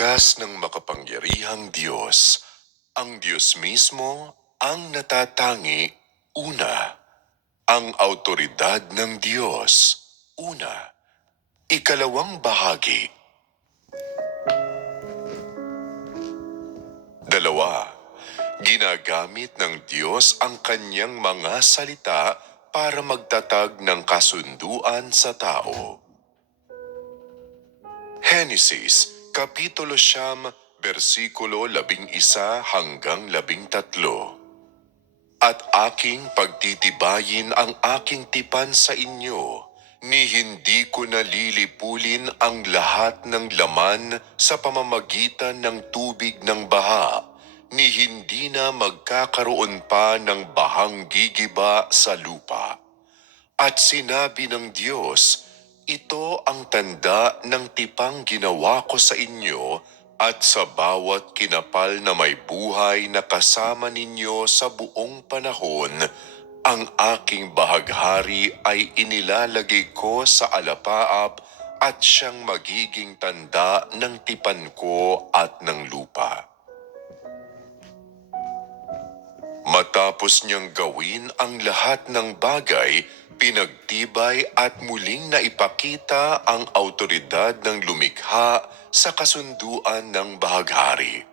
wakas ng makapangyarihang Diyos. Ang Diyos mismo ang natatangi, una. Ang autoridad ng Diyos, una. Ikalawang bahagi. Dalawa. Ginagamit ng Diyos ang kanyang mga salita para magtatag ng kasunduan sa tao. Henesis, Kapitulo 9, versikulo 11 hanggang 13. At aking pagtitibayin ang aking tipan sa inyo, ni hindi ko nalilipulin ang lahat ng laman sa pamamagitan ng tubig ng baha, ni hindi na magkakaroon pa ng bahang gigiba sa lupa. At sinabi ng Diyos, ito ang tanda ng tipang ginawa ko sa inyo at sa bawat kinapal na may buhay na kasama ninyo sa buong panahon, ang aking bahaghari ay inilalagay ko sa alapaap at siyang magiging tanda ng tipan ko at ng lupa. Matapos niyang gawin ang lahat ng bagay, pinagtibay at muling naipakita ang autoridad ng lumikha sa kasunduan ng bahaghari.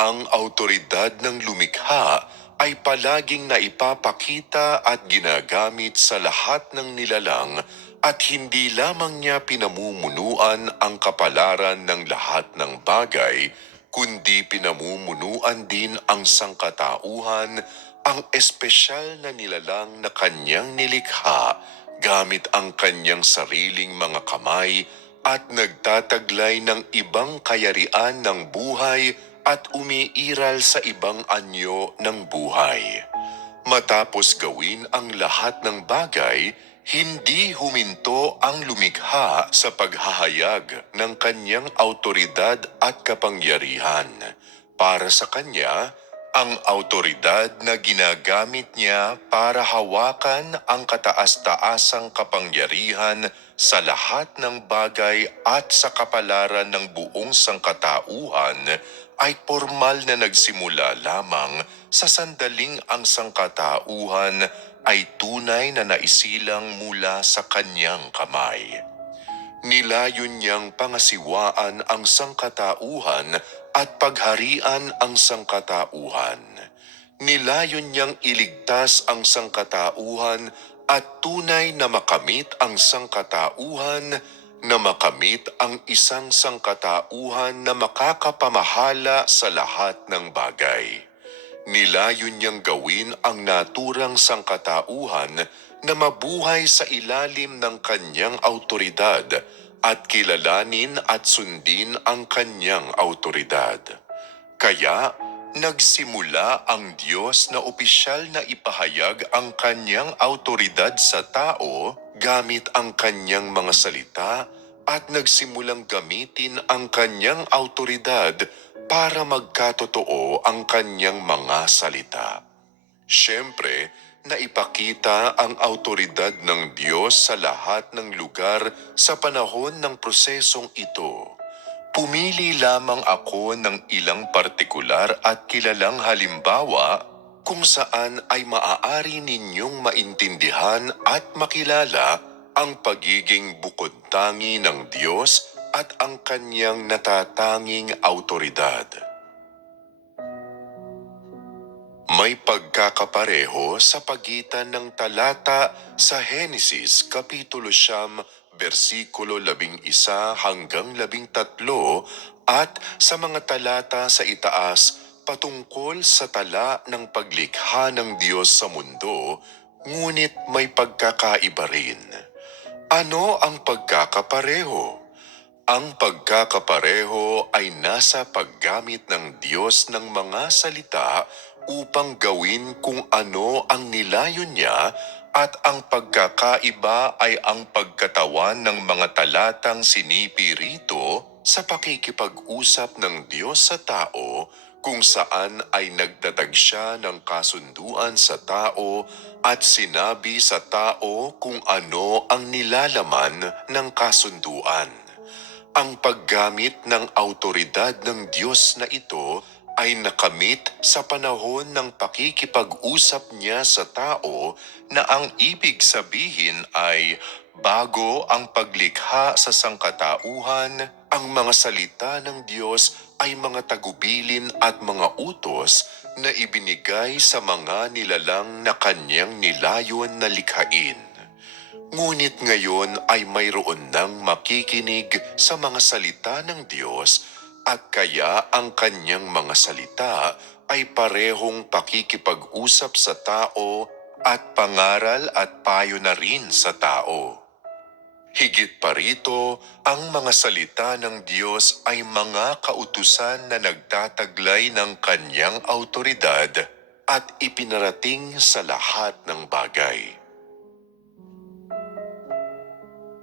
Ang autoridad ng lumikha ay palaging naipapakita at ginagamit sa lahat ng nilalang at hindi lamang niya pinamumunuan ang kapalaran ng lahat ng bagay, kundi pinamumunuan din ang sangkatauhan, ang espesyal na nilalang na kanyang nilikha gamit ang kanyang sariling mga kamay at nagtataglay ng ibang kayarian ng buhay at umiiral sa ibang anyo ng buhay. Matapos gawin ang lahat ng bagay, hindi huminto ang lumikha sa paghahayag ng kanyang autoridad at kapangyarihan. Para sa kanya, ang autoridad na ginagamit niya para hawakan ang kataas-taasang kapangyarihan sa lahat ng bagay at sa kapalaran ng buong sangkatauhan ay formal na nagsimula lamang sa sandaling ang sangkatauhan ay tunay na naisilang mula sa kanyang kamay. Nilayon niyang pangasiwaan ang sangkatauhan at pagharian ang sangkatauhan. Nilayon niyang iligtas ang sangkatauhan at tunay na makamit ang sangkatauhan, na makamit ang isang sangkatauhan na makakapamahala sa lahat ng bagay. Nilayon niyang gawin ang naturang sangkatauhan na mabuhay sa ilalim ng kanyang autoridad at kilalanin at sundin ang kanyang autoridad. Kaya, nagsimula ang Diyos na opisyal na ipahayag ang kanyang autoridad sa tao gamit ang kanyang mga salita at nagsimulang gamitin ang kanyang autoridad para magkatotoo ang kanyang mga salita. Siyempre, naipakita ang autoridad ng Diyos sa lahat ng lugar sa panahon ng prosesong ito. Pumili lamang ako ng ilang partikular at kilalang halimbawa kung saan ay maaari ninyong maintindihan at makilala ang pagiging bukod-tangi ng Diyos at ang kanyang natatanging autoridad. May pagkakapareho sa pagitan ng talata sa Henesis Kapitulo 9, versikulo 11 hanggang 13 at sa mga talata sa itaas patungkol sa tala ng paglikha ng Diyos sa mundo, ngunit may pagkakaiba rin. Ano ang pagkakapareho? Ang pagkakapareho ay nasa paggamit ng Diyos ng mga salita upang gawin kung ano ang nilayon niya, at ang pagkakaiba ay ang pagkatawan ng mga talatang sinipi rito sa pakikipag-usap ng Diyos sa tao, kung saan ay nagtatag siya ng kasunduan sa tao at sinabi sa tao kung ano ang nilalaman ng kasunduan. Ang paggamit ng autoridad ng Diyos na ito ay nakamit sa panahon ng pakikipag-usap niya sa tao na ang ibig sabihin ay bago ang paglikha sa sangkatauhan, ang mga salita ng Diyos ay mga tagubilin at mga utos na ibinigay sa mga nilalang na kanyang nilayon na likhain. Ngunit ngayon ay mayroon nang makikinig sa mga salita ng Diyos at kaya ang kanyang mga salita ay parehong pakikipag-usap sa tao at pangaral at payo na rin sa tao. Higit pa rito, ang mga salita ng Diyos ay mga kautusan na nagtataglay ng kanyang autoridad at ipinarating sa lahat ng bagay.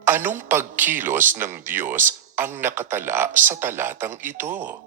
Anong pagkilos ng Diyos ang nakatala sa talatang ito?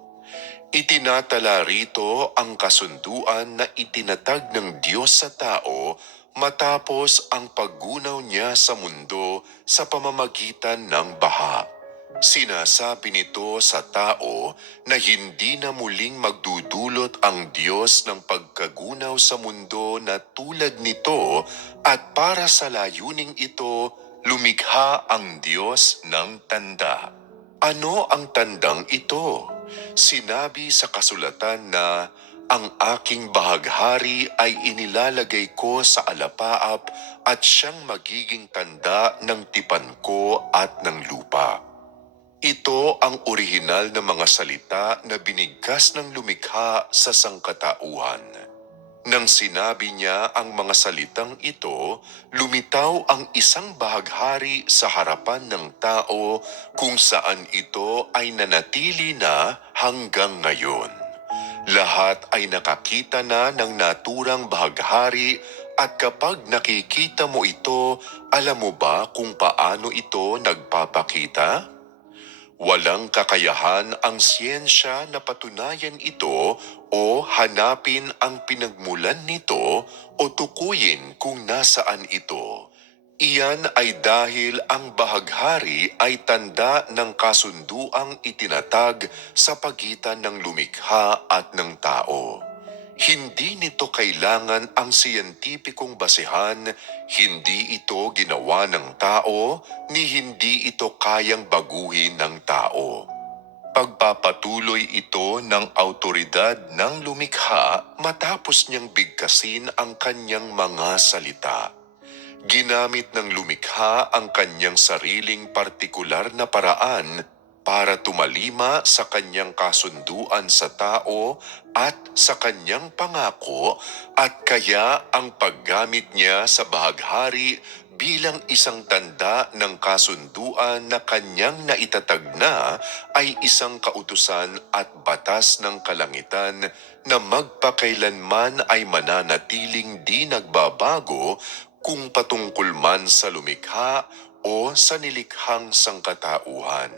Itinatala rito ang kasunduan na itinatag ng Diyos sa tao matapos ang paggunaw niya sa mundo sa pamamagitan ng baha. Sinasabi nito sa tao na hindi na muling magdudulot ang Diyos ng pagkagunaw sa mundo na tulad nito at para sa layuning ito, lumikha ang Diyos ng tanda. Ano ang tandang ito? Sinabi sa kasulatan na ang aking bahaghari ay inilalagay ko sa alapaap at siyang magiging tanda ng tipan ko at ng lupa. Ito ang orihinal na mga salita na binigkas ng lumikha sa sangkatauhan. Nang sinabi niya ang mga salitang ito, lumitaw ang isang bahaghari sa harapan ng tao kung saan ito ay nanatili na hanggang ngayon. Lahat ay nakakita na ng naturang bahaghari at kapag nakikita mo ito, alam mo ba kung paano ito nagpapakita? Walang kakayahan ang siyensya na patunayan ito o hanapin ang pinagmulan nito o tukuyin kung nasaan ito. Iyan ay dahil ang bahaghari ay tanda ng kasunduang itinatag sa pagitan ng lumikha at ng tao. Hindi nito kailangan ang siyentipikong basehan, hindi ito ginawa ng tao, ni hindi ito kayang baguhin ng tao. Pagpapatuloy ito ng autoridad ng lumikha matapos niyang bigkasin ang kanyang mga salita. Ginamit ng lumikha ang kanyang sariling partikular na paraan para tumalima sa kanyang kasunduan sa tao at sa kanyang pangako at kaya ang paggamit niya sa bahaghari bilang isang tanda ng kasunduan na kanyang naitatag na ay isang kautusan at batas ng kalangitan na magpakailanman ay mananatiling di nagbabago kung patungkol man sa lumikha o sa nilikhang sangkatauhan.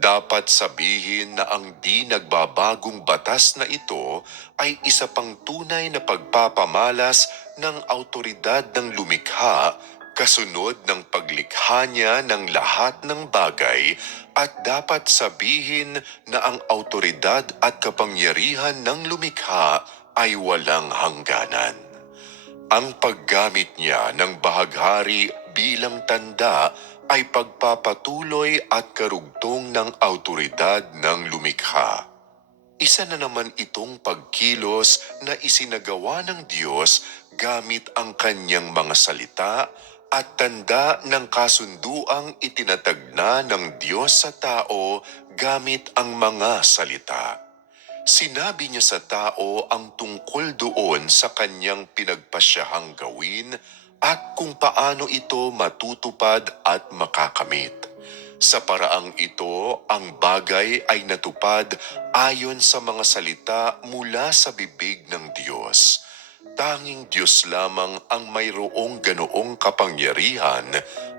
Dapat sabihin na ang di nagbabagong batas na ito ay isa pang tunay na pagpapamalas ng autoridad ng lumikha kasunod ng paglikha niya ng lahat ng bagay at dapat sabihin na ang autoridad at kapangyarihan ng lumikha ay walang hangganan. Ang paggamit niya ng bahaghari bilang tanda ay pagpapatuloy at karugtong ng autoridad ng lumikha. Isa na naman itong pagkilos na isinagawa ng Diyos gamit ang kanyang mga salita at tanda ng kasunduang itinatag na ng Diyos sa tao gamit ang mga salita. Sinabi niya sa tao ang tungkol doon sa kanyang pinagpasyahang gawin at kung paano ito matutupad at makakamit. Sa paraang ito, ang bagay ay natupad ayon sa mga salita mula sa bibig ng Diyos. Tanging Diyos lamang ang mayroong ganoong kapangyarihan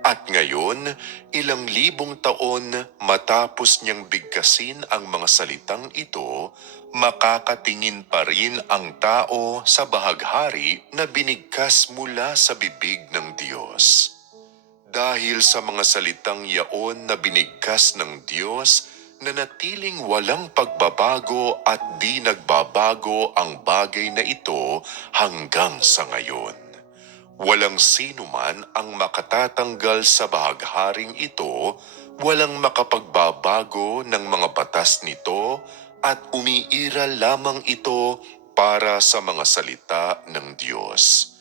at ngayon, ilang libong taon matapos niyang bigkasin ang mga salitang ito, makakatingin pa rin ang tao sa bahaghari na binigkas mula sa bibig ng Diyos. Dahil sa mga salitang yaon na binigkas ng Diyos, nanatiling walang pagbabago at di nagbabago ang bagay na ito hanggang sa ngayon. Walang sino man ang makatatanggal sa bahagharing ito, walang makapagbabago ng mga batas nito, at umiiral lamang ito para sa mga salita ng Diyos.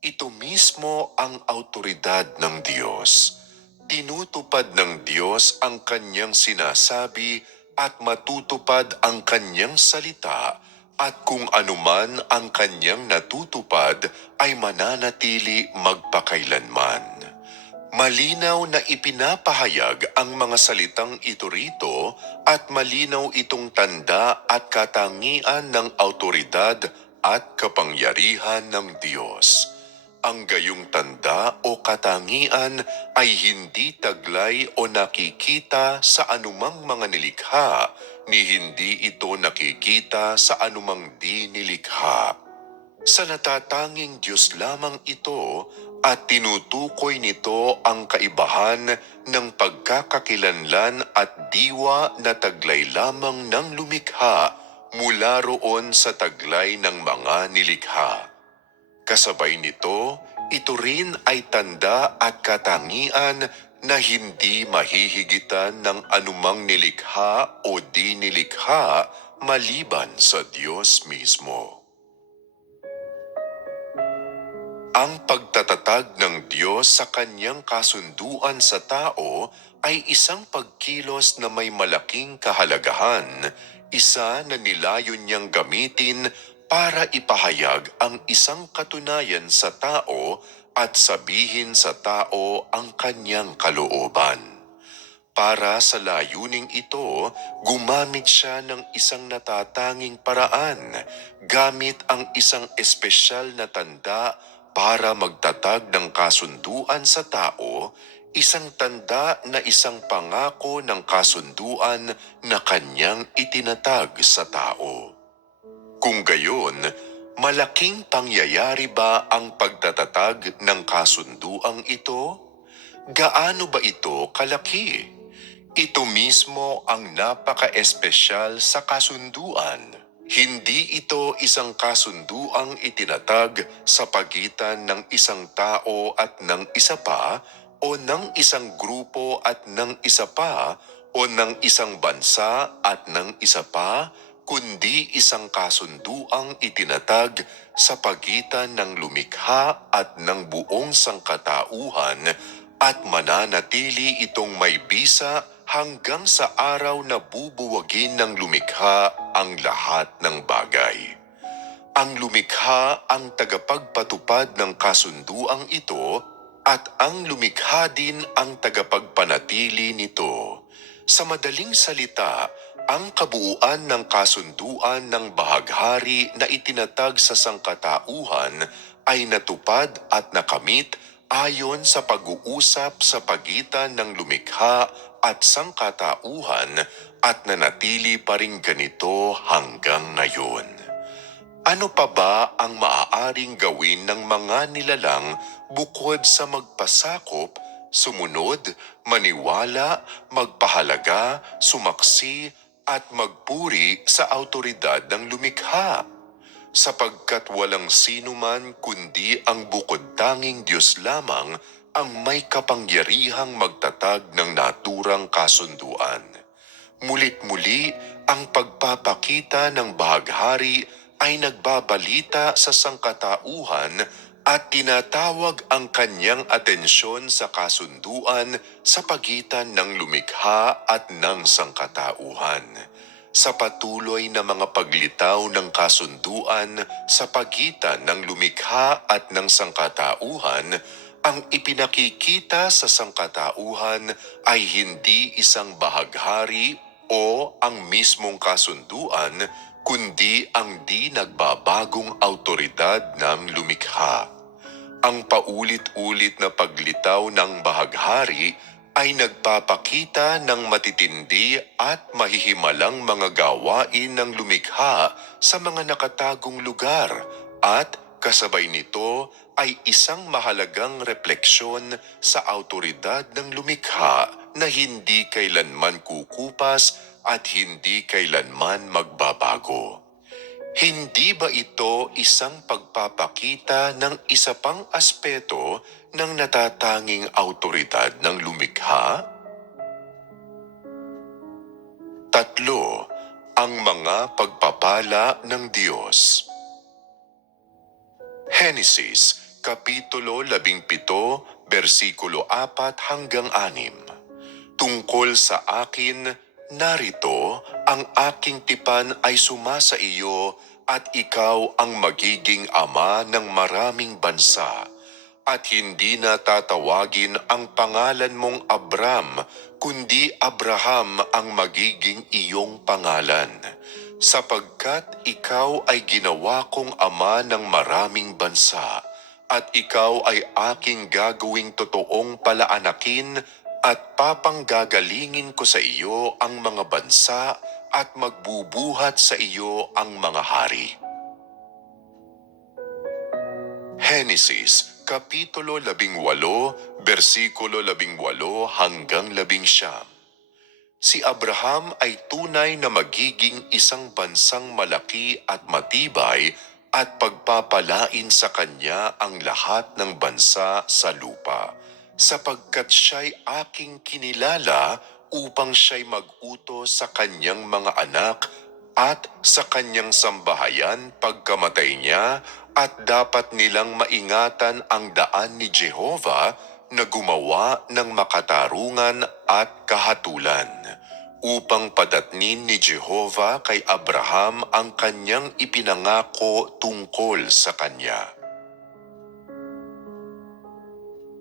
Ito mismo ang autoridad ng Diyos. Tinutupad ng Diyos ang kanyang sinasabi at matutupad ang kanyang salita, at kung anuman ang kanyang natutupad ay mananatili magpakailanman. Malinaw na ipinapahayag ang mga salitang ito rito at malinaw itong tanda at katangian ng autoridad at kapangyarihan ng Diyos. Ang gayong tanda o katangian ay hindi taglay o nakikita sa anumang mga nilikha, ni hindi ito nakikita sa anumang di nilikha. Sa natatanging Diyos lamang ito, at tinutukoy nito ang kaibahan ng pagkakakilanlan at diwa na taglay lamang ng lumikha mula roon sa taglay ng mga nilikha. Kasabay nito, ito rin ay tanda at katangian na hindi mahihigitan ng anumang nilikha o di nilikha maliban sa Diyos mismo. Ang pagtatatag ng Diyos sa kanyang kasunduan sa tao ay isang pagkilos na may malaking kahalagahan, isa na nilayon niyang gamitin para ipahayag ang isang katunayan sa tao at sabihin sa tao ang kanyang kalooban. Para sa layuning ito, gumamit siya ng isang natatanging paraan, gamit ang isang espesyal na tanda para magtatag ng kasunduan sa tao, isang tanda na isang pangako ng kasunduan na kanyang itinatag sa tao. Kung gayon, malaking pangyayari ba ang pagtatatag ng kasunduang ito? Gaano ba ito kalaki? Ito mismo ang napaka-espesyal sa kasunduan. Hindi ito isang kasunduang itinatag sa pagitan ng isang tao at ng isa pa, o ng isang grupo at ng isa pa, o ng isang bansa at ng isa pa, kundi isang kasunduang itinatag sa pagitan ng lumikha at ng buong sangkatauhan, at mananatili itong may bisa hanggang sa araw na bubuwagin ng lumikha ang lahat ng bagay. Ang lumikha ang tagapagpatupad ng kasunduang ito, at ang lumikha din ang tagapagpanatili nito. Sa madaling salita, ang kabuuan ng kasunduan ng bahaghari na itinatag sa sangkatauhan ay natupad at nakamit ayon sa pag-uusap sa pagitan ng lumikha at sangkatauhan, at nanatili pa rin ganito hanggang ngayon. Ano pa ba ang maaaring gawin ng mga nilalang bukod sa magpasakop, sumunod, maniwala, magpahalaga, sumaksi, at magpuri sa autoridad ng lumikha? Sapagkat walang sino man kundi ang bukod tanging Diyos lamang ang may kapangyarihang magtatag ng naturang kasunduan. Mulit-muli, ang pagpapakita ng bahaghari ay nagbabalita sa sangkatauhan at tinatawag ang kanyang atensyon sa kasunduan sa pagitan ng lumikha at ng sangkatauhan. Sa patuloy na mga paglitaw ng kasunduan sa pagitan ng lumikha at ng sangkatauhan, ang ipinakikita sa sangkatauhan ay hindi isang bahaghari o ang mismong kasunduan, kundi ang di nagbabagong autoridad ng lumikha. Ang paulit-ulit na paglitaw ng bahaghari ay nagpapakita ng matitindi at mahihimalang mga gawain ng lumikha sa mga nakatagong lugar, at Kasabay nito ay isang mahalagang refleksyon sa awtoridad ng lumikha na hindi kailanman kukupas at hindi kailanman magbabago. Hindi ba ito isang pagpapakita ng isa pang aspeto ng natatanging awtoridad ng lumikha? Tatlo, ang mga pagpapala ng Diyos. Henesis, Kapitulo 17, versikulo 4 hanggang 6. Tungkol sa akin, narito, ang aking tipan ay sumasa iyo at ikaw ang magiging ama ng maraming bansa. At hindi na tatawagin ang pangalan mong Abram, kundi Abraham ang magiging iyong pangalan. Sapagkat ikaw ay ginawa kong ama ng maraming bansa, at ikaw ay aking gagawing totoong palaanakin at papanggagalingin ko sa iyo ang mga bansa at magbubuhat sa iyo ang mga hari. Henesis, Kapitulo 18, versikulo 18 hanggang 19. Si Abraham ay tunay na magiging isang bansang malaki at matibay at pagpapalain sa kanya ang lahat ng bansa sa lupa, sapagkat siya'y aking kinilala upang siya'y mag-utos sa kanyang mga anak at sa kanyang sambahayan pagkamatay niya, at dapat nilang maingatan ang daan ni Jehovah na gumawa ng makatarungan at kahatulan, upang padatnin ni Jehovah kay Abraham ang kanyang ipinangako tungkol sa kanya.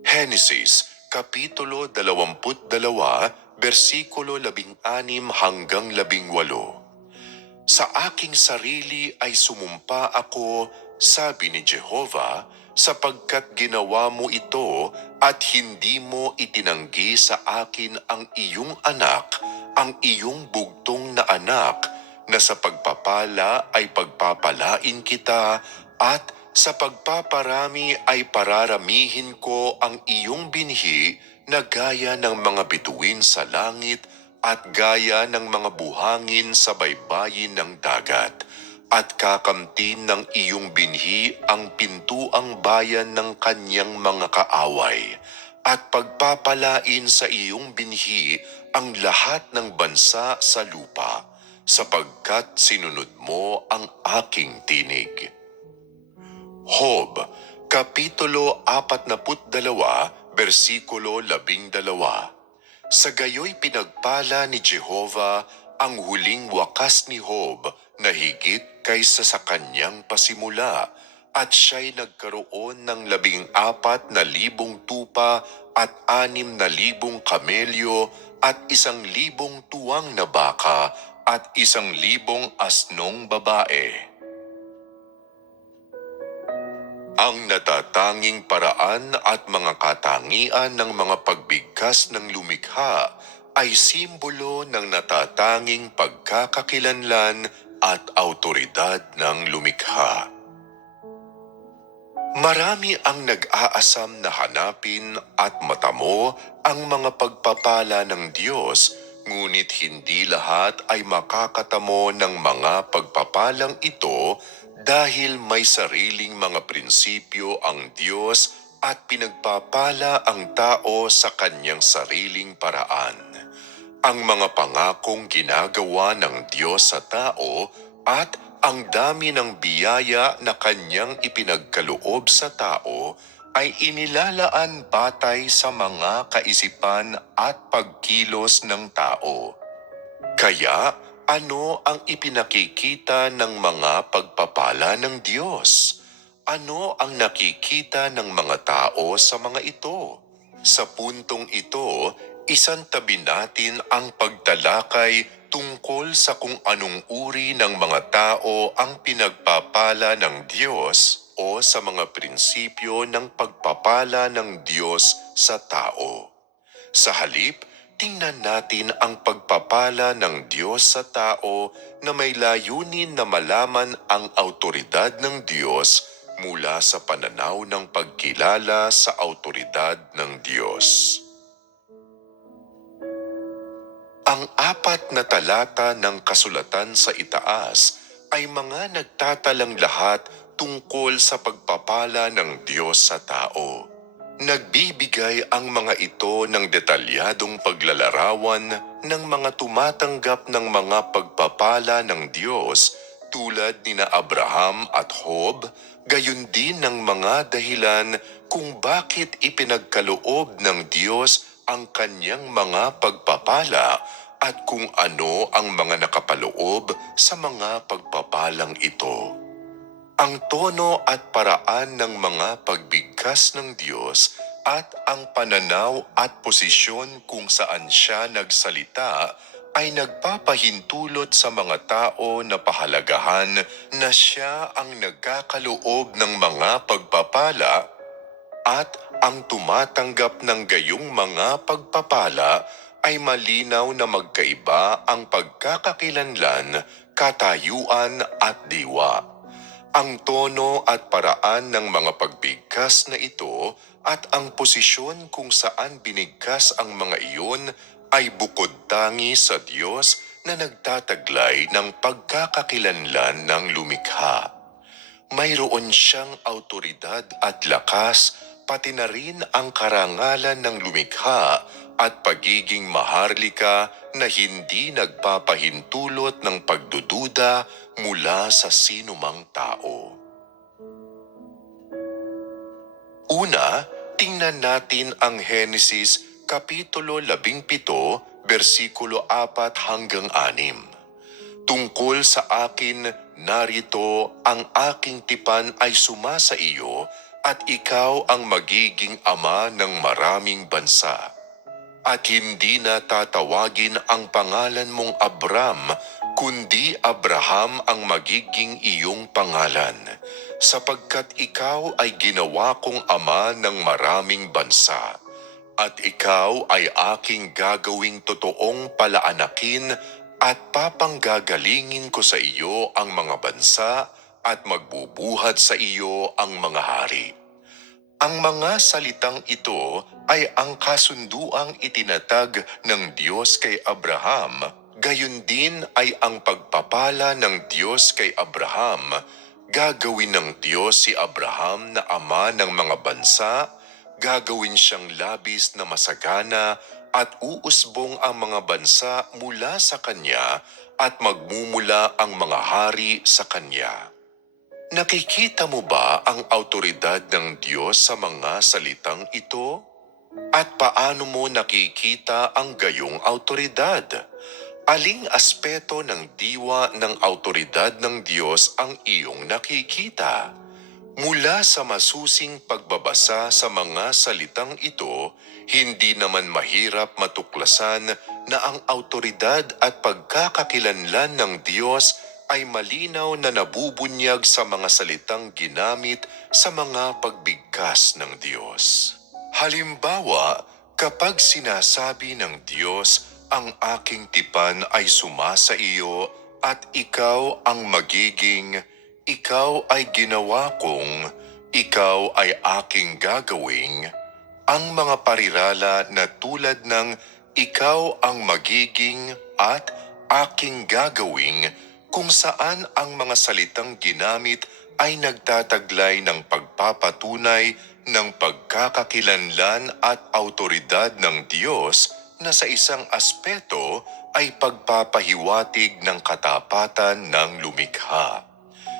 Henesis, Kapitulo 22, versikulo 16 hanggang 18. Sa aking sarili ay sumumpa ako, sabi ni Jehovah, sapagkat ginawa mo ito at hindi mo itinanggi sa akin ang iyong anak, ang iyong bugtong na anak, na sa pagpapala ay pagpapalain kita at sa pagpaparami ay pararamihin ko ang iyong binhi na gaya ng mga bituin sa langit at gaya ng mga buhangin sa baybayin ng dagat, at kakamtin ng iyong binhi ang pintuang bayan ng kanyang mga kaaway, at pagpapalain sa iyong binhi ang lahat ng bansa sa lupa, sapagkat sinunod mo ang aking tinig. Hob, Kapitulo 42, versikulo 12. Sa gayoy pinagpala ni Jehovah ang huling wakas ni Hob na higit kaysa sa kanyang pasimula, at siya'y nagkaroon ng 14,000 tupa at 6,000 kamelyo at 1,000 tuwang na baka at 1,000 asnong babae. Ang natatanging paraan at mga katangian ng mga pagbigkas ng lumikha ay simbolo ng natatanging pagkakakilanlan at awtoridad ng lumikha. Marami ang nag-aasam na hanapin at matamo ang mga pagpapala ng Diyos, ngunit hindi lahat ay makakatamo ng mga pagpapalang ito dahil may sariling mga prinsipyo ang Diyos at pinagpapala ang tao sa kanyang sariling paraan. Ang mga pangakong ginagawa ng Diyos sa tao at ang dami ng biyaya na kanyang ipinagkaloob sa tao ay inilalaan batay sa mga kaisipan at pagkilos ng tao. Kaya, ano ang ipinakikita ng mga pagpapala ng Diyos? Ano ang nakikita ng mga tao sa mga ito? Sa puntong ito, isantabi natin ang pagtalakay tungkol sa kung anong uri ng mga tao ang pinagpapala ng Diyos o sa mga prinsipyo ng pagpapala ng Diyos sa tao. Sa halip, tingnan natin ang pagpapala ng Diyos sa tao na may layunin na malaman ang awtoridad ng Diyos, mula sa pananaw ng pagkilala sa autoridad ng Diyos. Ang apat na talata ng kasulatan sa itaas ay mga nagtatalang lahat tungkol sa pagpapala ng Diyos sa tao. Nagbibigay ang mga ito ng detalyadong paglalarawan ng mga tumatanggap ng mga pagpapala ng Diyos tulad nina Abraham at Job, gayon din ng mga dahilan kung bakit ipinagkaloob ng Diyos ang kanyang mga pagpapala at kung ano ang mga nakapaloob sa mga pagpapalang ito. Ang tono at paraan ng mga pagbigkas ng Diyos at ang pananaw at posisyon kung saan siya nagsalita ay nagpapahintulot sa mga tao na pahalagahan na siya ang nagkakaloob ng mga pagpapala at ang tumatanggap ng gayong mga pagpapala ay malinaw na magkaiba ang pagkakakilanlan, katayuan at diwa. Ang tono at paraan ng mga pagbigkas na ito at ang posisyon kung saan binigkas ang mga iyon ay bukod tangi sa Diyos na nagtataglay ng pagkakakilanlan ng lumikha. Mayroon siyang autoridad at lakas, pati na rin ang karangalan ng lumikha at pagiging maharlika na hindi nagpapahintulot ng pagdududa mula sa sinumang tao. Una, tingnan natin ang Henesis Kapitulo 17, versikulo 4 hanggang 6. Tungkol sa akin, narito ang aking tipan ay sumasa iyo at ikaw ang magiging ama ng maraming bansa. At hindi na tatawagin ang pangalan mong Abram, kundi Abraham ang magiging iyong pangalan, sapagkat ikaw ay ginawa kong ama ng maraming bansa. At ikaw ay aking gagawing totoong palaanakin at papanggagalingin ko sa iyo ang mga bansa at magbubuhat sa iyo ang mga hari. Ang mga salitang ito ay ang kasunduang itinatag ng Diyos kay Abraham, gayon din ay ang pagpapala ng Diyos kay Abraham. Gagawin ng Diyos si Abraham na ama ng mga bansa, gagawin siyang labis na masagana at uusbong ang mga bansa mula sa kanya at magmumula ang mga hari sa kanya. Nakikita mo ba ang autoridad ng Diyos sa mga salitang ito? At paano mo nakikita ang gayong autoridad? Aling aspeto ng diwa ng autoridad ng Diyos ang iyong nakikita? Mula sa masusing pagbabasa sa mga salitang ito, hindi naman mahirap matuklasan na ang autoridad at pagkakakilanlan ng Diyos ay malinaw na nabubunyag sa mga salitang ginamit sa mga pagbigkas ng Diyos. Halimbawa, kapag sinasabi ng Diyos, ang aking tipan ay sumasa iyo at ikaw ang magiging, ikaw ay ginawa kong, ikaw ay aking gagawing, ang mga parirala na tulad ng ikaw ang magiging at aking gagawing, kung saan ang mga salitang ginamit ay nagtataglay ng pagpapatunay ng pagkakakilanlan at autoridad ng Diyos na sa isang aspeto ay pagpapahiwatig ng katapatan ng lumikha.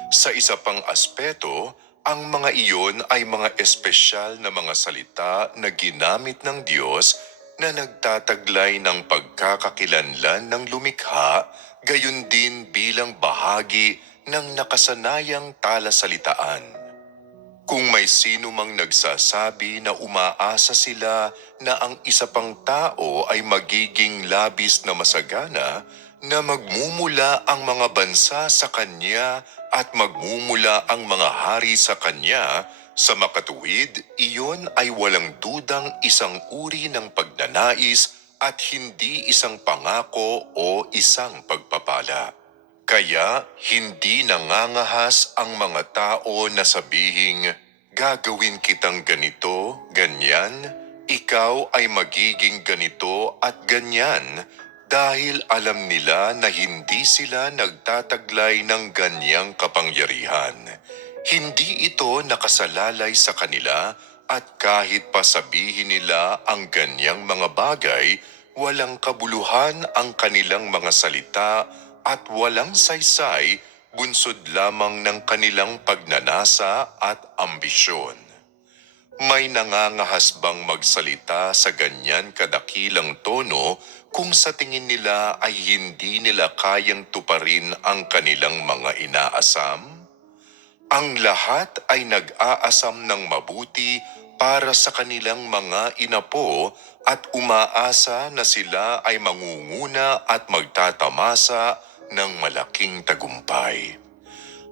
Sa isa pang aspeto, ang mga iyon ay mga espesyal na mga salita na ginamit ng Diyos na nagtataglay ng pagkakakilanlan ng lumikha, gayon din bilang bahagi ng nakasanayang talasalitaan. Kung may sino mang nagsasabi na umaasa sila na ang isa pang tao ay magiging labis na masagana, na magmumula ang mga bansa sa kanya at magmumula ang mga hari sa kanya, sa makatuwid, iyon ay walang dudang isang uri ng pagnanais at hindi isang pangako o isang pagpapala. Kaya hindi nangangahas ang mga tao na sabihing, gagawin kitang ganito, ganyan, ikaw ay magiging ganito at ganyan, dahil alam nila na hindi sila nagtataglay ng ganyang kapangyarihan. Hindi ito nakasalalay sa kanila at kahit pa sabihin nila ang ganyang mga bagay, walang kabuluhan ang kanilang mga salita at walang saysay, bunsod lamang ng kanilang pagnanasa at ambisyon. May nangangahas bang magsalita sa ganyan kadakilang tono kung sa tingin nila ay hindi nila kayang tuparin ang kanilang mga inaasam? Ang lahat ay nag-aasam ng mabuti para sa kanilang mga inapo at umaasa na sila ay mangunguna at magtatamasa ng malaking tagumpay.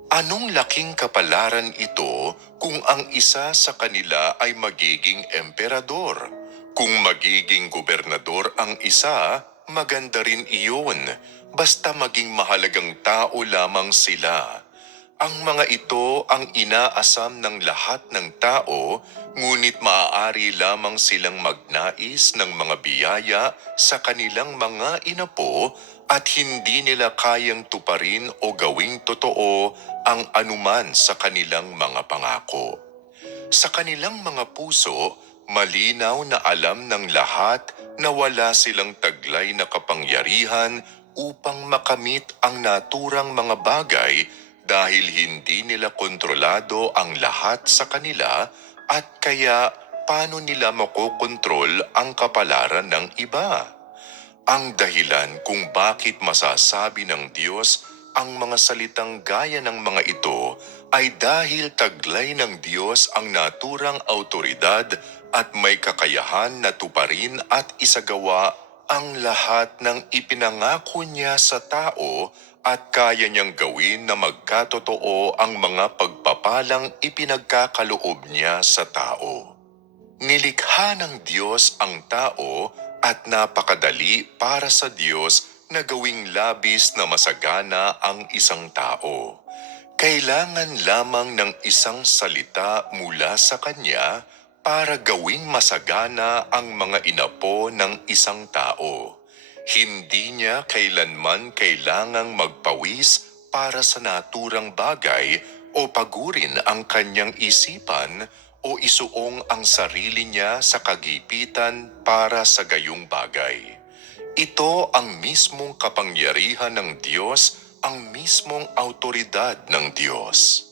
Anong laking kapalaran ito kung ang isa sa kanila ay magiging emperador? Kung magiging gobernador ang isa, maganda rin iyon, basta maging mahalagang tao lamang sila. Ang mga ito ang inaasam ng lahat ng tao, ngunit maaari lamang silang magnais ng mga biyaya sa kanilang mga inapo at hindi nila kayang tuparin o gawing totoo ang anuman sa kanilang mga pangako. Sa kanilang mga puso, malinaw na alam ng lahat na wala silang taglay na kapangyarihan upang makamit ang naturang mga bagay dahil hindi nila kontrolado ang lahat sa kanila at kaya paano nila makokontrol ang kapalaran ng iba? Ang dahilan kung bakit masasabi ng Diyos ang mga salitang gaya ng mga ito ay dahil taglay ng Diyos ang naturang autoridad at may kakayahan na tuparin at isagawa ang lahat ng ipinangako niya sa tao at kaya niyang gawin na magkatotoo ang mga pagpapalang ipinagkakaloob niya sa tao. Nilikha ng Diyos ang tao at napakadali para sa Diyos na gawing labis na masagana ang isang tao. Kailangan lamang ng isang salita mula sa Kanya para gawing masagana ang mga inapo ng isang tao. Hindi niya kailanman kailangang magpawis para sa naturang bagay o pagurin ang kanyang isipan o isuong ang sarili niya sa kagipitan para sa gayong bagay. Ito ang mismong kapangyarihan ng Diyos, ang mismong autoridad ng Diyos.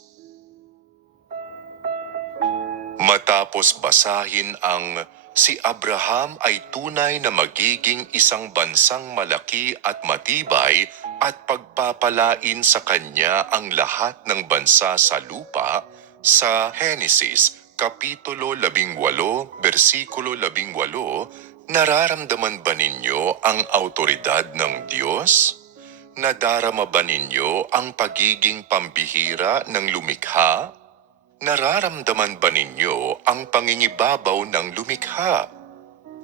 Matapos basahin ang si Abraham ay tunay na magiging isang bansang malaki at matibay at pagpapalain sa kanya ang lahat ng bansa sa lupa sa Genesis Kapitulo 18, versikulo 18, nararamdaman ba ninyo ang autoridad ng Diyos? Nadarama ba ninyo ang pagiging pambihira ng lumikha? Nararamdaman ba ninyo ang pangingibabaw ng lumikha?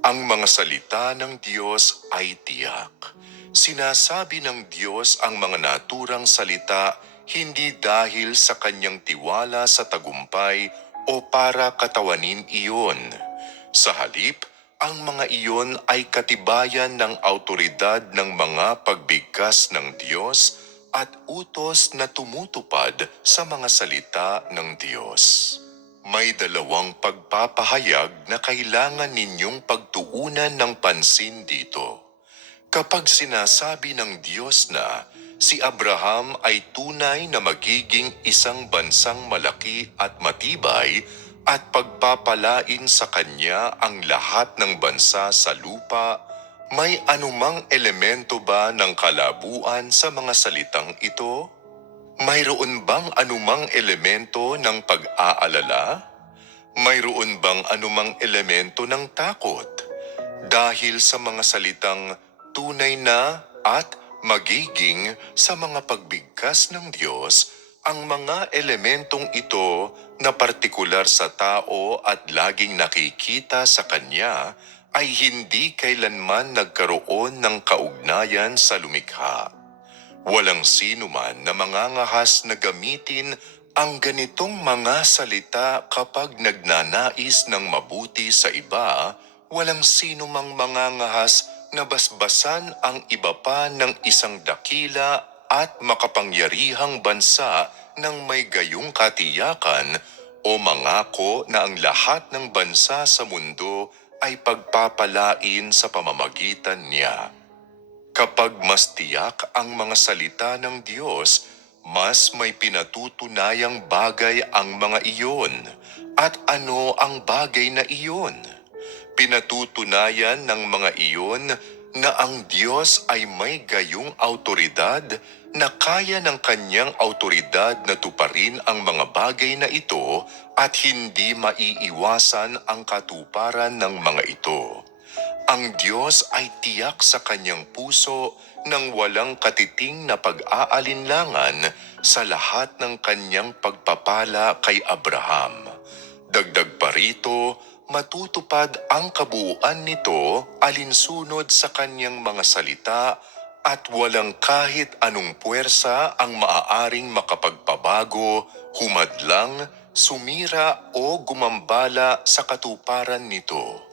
Ang mga salita ng Diyos ay tiyak. Sinasabi ng Diyos ang mga naturang salita hindi dahil sa kanyang tiwala sa tagumpay o para katawanin iyon. Sa halip, ang mga iyon ay katibayan ng autoridad ng mga pagbigkas ng Diyos at utos na tumutupad sa mga salita ng Diyos. May dalawang pagpapahayag na kailangan ninyong pagtuunan ng pansin dito. Kapag sinasabi ng Diyos na si Abraham ay tunay na magiging isang bansang malaki at matibay at pagpapalain sa kanya ang lahat ng bansa sa lupa, may anumang elemento ba ng kalabuan sa mga salitang ito? Mayroon bang anumang elemento ng pag-aalala? Mayroon bang anumang elemento ng takot? Dahil sa mga salitang tunay na at magiging sa mga pagbigkas ng Diyos, ang mga elementong ito na partikular sa tao at laging nakikita sa Kanya ay hindi kailanman nagkaroon ng kaugnayan sa lumikha. Walang sino man na mangangahas na gamitin ang ganitong mga salita kapag nagnanais ng mabuti sa iba. Walang sino mang mangangahas na basbasan ang iba pa ng isang dakila at makapangyarihang bansa ng may gayong katiyakan o mangako na ang lahat ng bansa sa mundo ay pagpapalain sa pamamagitan niya. Kapag mas tiyak ang mga salita ng Diyos, mas may pinatutunayang bagay ang mga iyon. At ano ang bagay na iyon? Pinatutunayan ng mga iyon na ang Diyos ay may gayong autoridad na kaya ng kanyang autoridad na tuparin ang mga bagay na ito at hindi maiiwasan ang katuparan ng mga ito. Ang Diyos ay tiyak sa kanyang puso nang walang katiting na pag-aalinlangan sa lahat ng kanyang pagpapala kay Abraham. Dagdag pa rito, matutupad ang kabuuan nito alinsunod sa kanyang mga salita at walang kahit anong puwersa ang maaaring makapagpabago, humadlang, sumira o gumambala sa katuparan nito.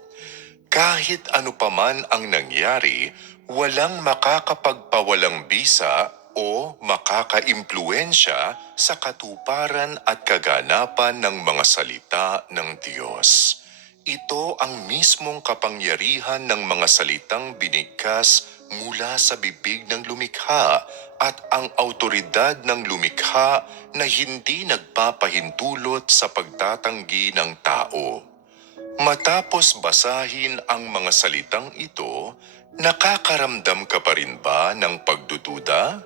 Kahit ano paman ang nangyari, walang makakapagpawalang bisa o makakaimpluensya sa katuparan at kaganapan ng mga salita ng Diyos. Ito ang mismong kapangyarihan ng mga salitang binigkas mula sa bibig ng lumikha at ang autoridad ng lumikha na hindi nagpapahintulot sa pagtatanggi ng tao. Matapos basahin ang mga salitang ito, nakakaramdam ka pa rin ba ng pagdududa?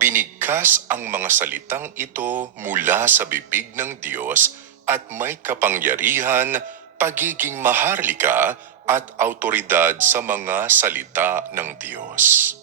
Binigkas ang mga salitang ito mula sa bibig ng Diyos at may kapangyarihan, pagiging maharlika at autoridad sa mga salita ng Diyos.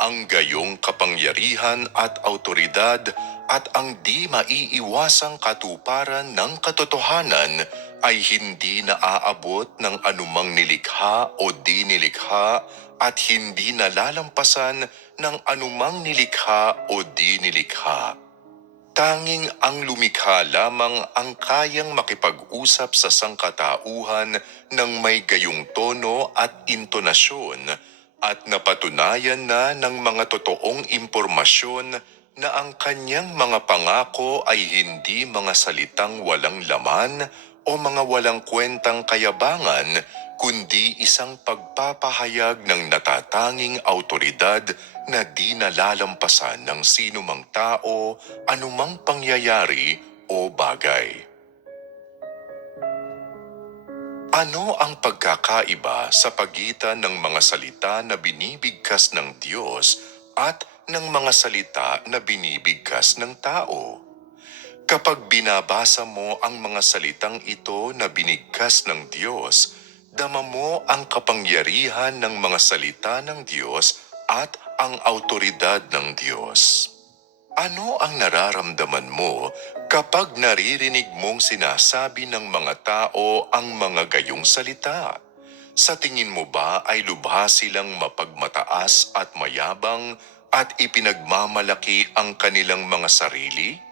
Ang gayong kapangyarihan at autoridad at ang di maiiwasang katuparan ng katotohanan ay hindi naaabot ng anumang nilikha o di nilikha at hindi nalalampasan ng anumang nilikha o di nilikha. Tanging ang lumikha lamang ang kayang makipag-usap sa sangkatauhan ng may gayong tono at intonasyon at napatunayan na ng mga totoong impormasyon na ang kanyang mga pangako ay hindi mga salitang walang laman o mga walang kwentang kayabangan, kundi isang pagpapahayag ng natatanging autoridad na di nalalampasan ng sinumang tao, anumang pangyayari o bagay. Ano ang pagkakaiba sa pagitan ng mga salita na binibigkas ng Diyos at ng mga salita na binibigkas ng tao? Kapag binabasa mo ang mga salitang ito na binigkas ng Diyos, dama mo ang kapangyarihan ng mga salita ng Diyos at ang autoridad ng Diyos. Ano ang nararamdaman mo kapag naririnig mong sinasabi ng mga tao ang mga gayong salita? Sa tingin mo ba ay lubha silang mapagmataas at mayabang at ipinagmamalaki ang kanilang mga sarili?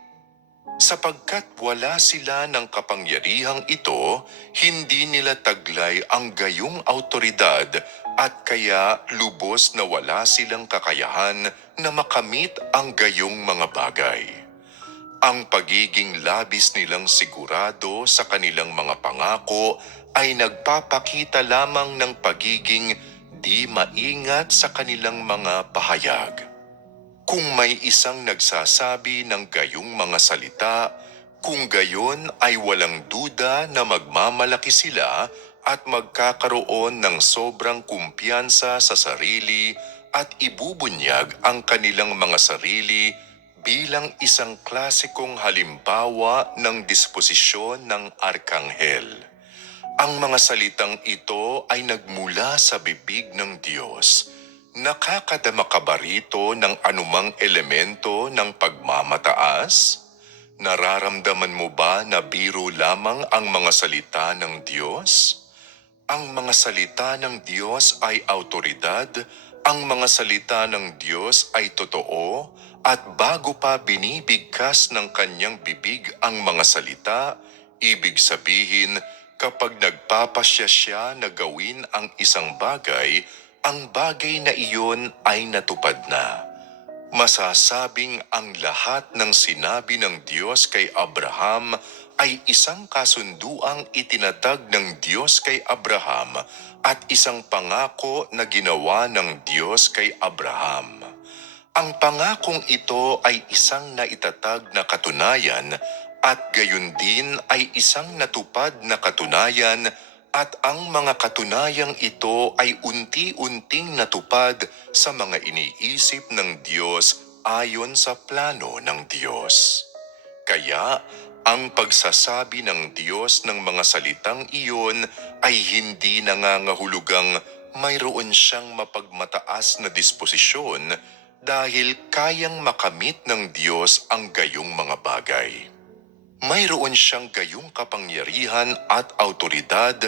Sapagkat wala sila ng kapangyarihang ito, hindi nila taglay ang gayong autoridad at kaya lubos na wala silang kakayahan na makamit ang gayong mga bagay. Ang pagiging labis nilang sigurado sa kanilang mga pangako ay nagpapakita lamang ng pagiging di maingat sa kanilang mga pahayag. Kung may isang nagsasabi ng gayong mga salita, kung gayon ay walang duda na magmamalaki sila at magkakaroon ng sobrang kumpiyansa sa sarili at ibubunyag ang kanilang mga sarili bilang isang klasikong halimbawa ng disposisyon ng arkanghel. Ang mga salitang ito ay nagmula sa bibig ng Diyos. Nakakadama ka ba rito ng anumang elemento ng pagmamataas? Nararamdaman mo ba na biro lamang ang mga salita ng Diyos? Ang mga salita ng Diyos ay autoridad Ang mga salita ng Diyos ay totoo at bago pa binibigkas ng kanyang bibig ang mga salita, ibig sabihin kapag nagpapasya siya na gawin ang isang bagay, ang bagay na iyon ay natupad na. Masasabing ang lahat ng sinabi ng Diyos kay Abraham ay isang kasunduang itinatag ng Diyos kay Abraham at isang pangako na ginawa ng Diyos kay Abraham. Ang pangakong ito ay isang naitatag na katunayan at gayon din ay isang natupad na katunayan at ang mga katunayang ito ay unti-unting natupad sa mga iniisip ng Diyos ayon sa plano ng Diyos. Kaya, ang pagsasabi ng Diyos ng mga salitang iyon ay hindi nangangahulugang mayroon siyang mapagmataas na disposisyon dahil kayang makamit ng Diyos ang gayong mga bagay. Mayroon siyang gayong kapangyarihan at autoridad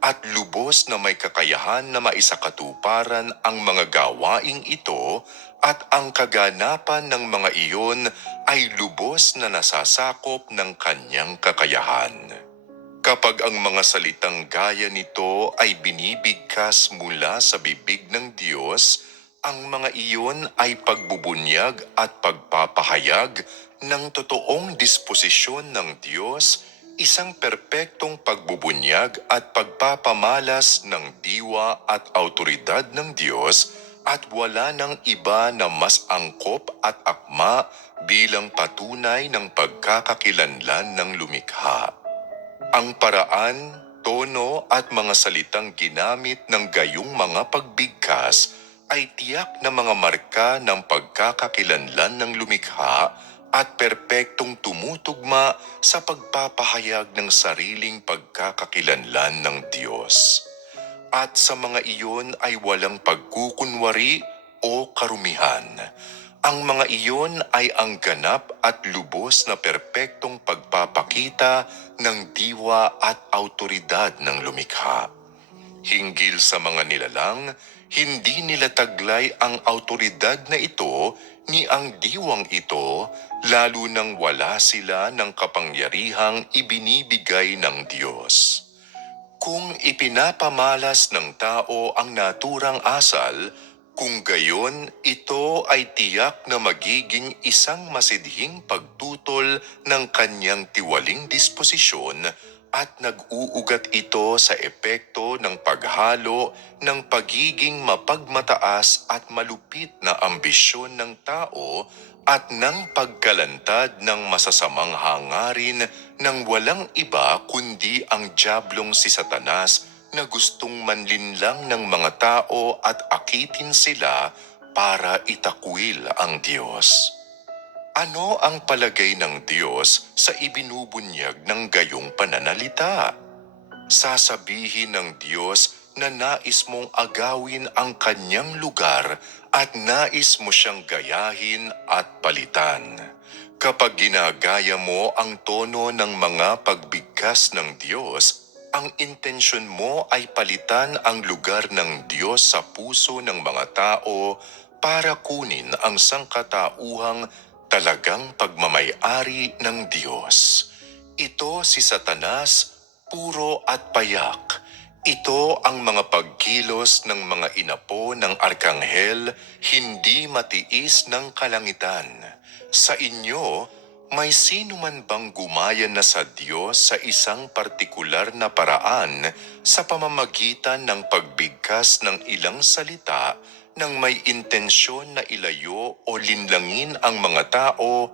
at lubos na may kakayahan na maisakatuparan ang mga gawaing ito at ang kaganapan ng mga iyon ay lubos na nasasakop ng kanyang kakayahan. Kapag ang mga salitang gaya nito ay binibigkas mula sa bibig ng Diyos, ang mga iyon ay pagbubunyag at pagpapahayag ng totoong disposisyon ng Diyos, isang perpektong pagbubunyag at pagpapamalas ng diwa at autoridad ng Diyos at wala ng iba na mas angkop at akma bilang patunay ng pagkakakilanlan ng lumikha. Ang paraan, tono at mga salitang ginamit ng gayong mga pagbigkas ay tiyak na mga marka ng pagkakakilanlan ng lumikha at perpektong tumutugma sa pagpapahayag ng sariling pagkakakilanlan ng Diyos. At sa mga iyon ay walang pagkukunwari o karumihan. Ang mga iyon ay ang ganap at lubos na perpektong pagpapakita ng diwa at autoridad ng lumikha. Hinggil sa mga nilalang, hindi nila taglay ang autoridad na ito ni ang diwang ito, lalo nang wala sila ng kapangyarihang ibinibigay ng Diyos. Kung ipinapamalas ng tao ang naturang asal, kung gayon, ito ay tiyak na magiging isang masidhing pagtutol ng kanyang tiwaling disposisyon at nag-uugat ito sa epekto ng paghalo ng pagiging mapagmataas at malupit na ambisyon ng tao at ng pagkalantad ng masasamang hangarin ng walang iba kundi ang diablong si Satanas na gustong manlinlang ng mga tao at akitin sila para itakwil ang Diyos. Ano ang palagay ng Diyos sa ibinubunyag ng gayong pananalita? Sasabihin ng Diyos na nais mong agawin ang kanyang lugar at nais mo siyang gayahin at palitan. Kapag ginagaya mo ang tono ng mga pagbigkas ng Diyos, ang intensyon mo ay palitan ang lugar ng Diyos sa puso ng mga tao para kunin ang sangkatauhang talagang pagmamay-ari ng Diyos. Ito si Satanas, puro at payak. Ito ang mga pagkilos ng mga inapo ng arkanghel, hindi matiis ng kalangitan. Sa inyo, may sino man bang gumaya na sa Diyos sa isang partikular na paraan sa pamamagitan ng pagbigkas ng ilang salita nang may intensyon na ilayo o linlangin ang mga tao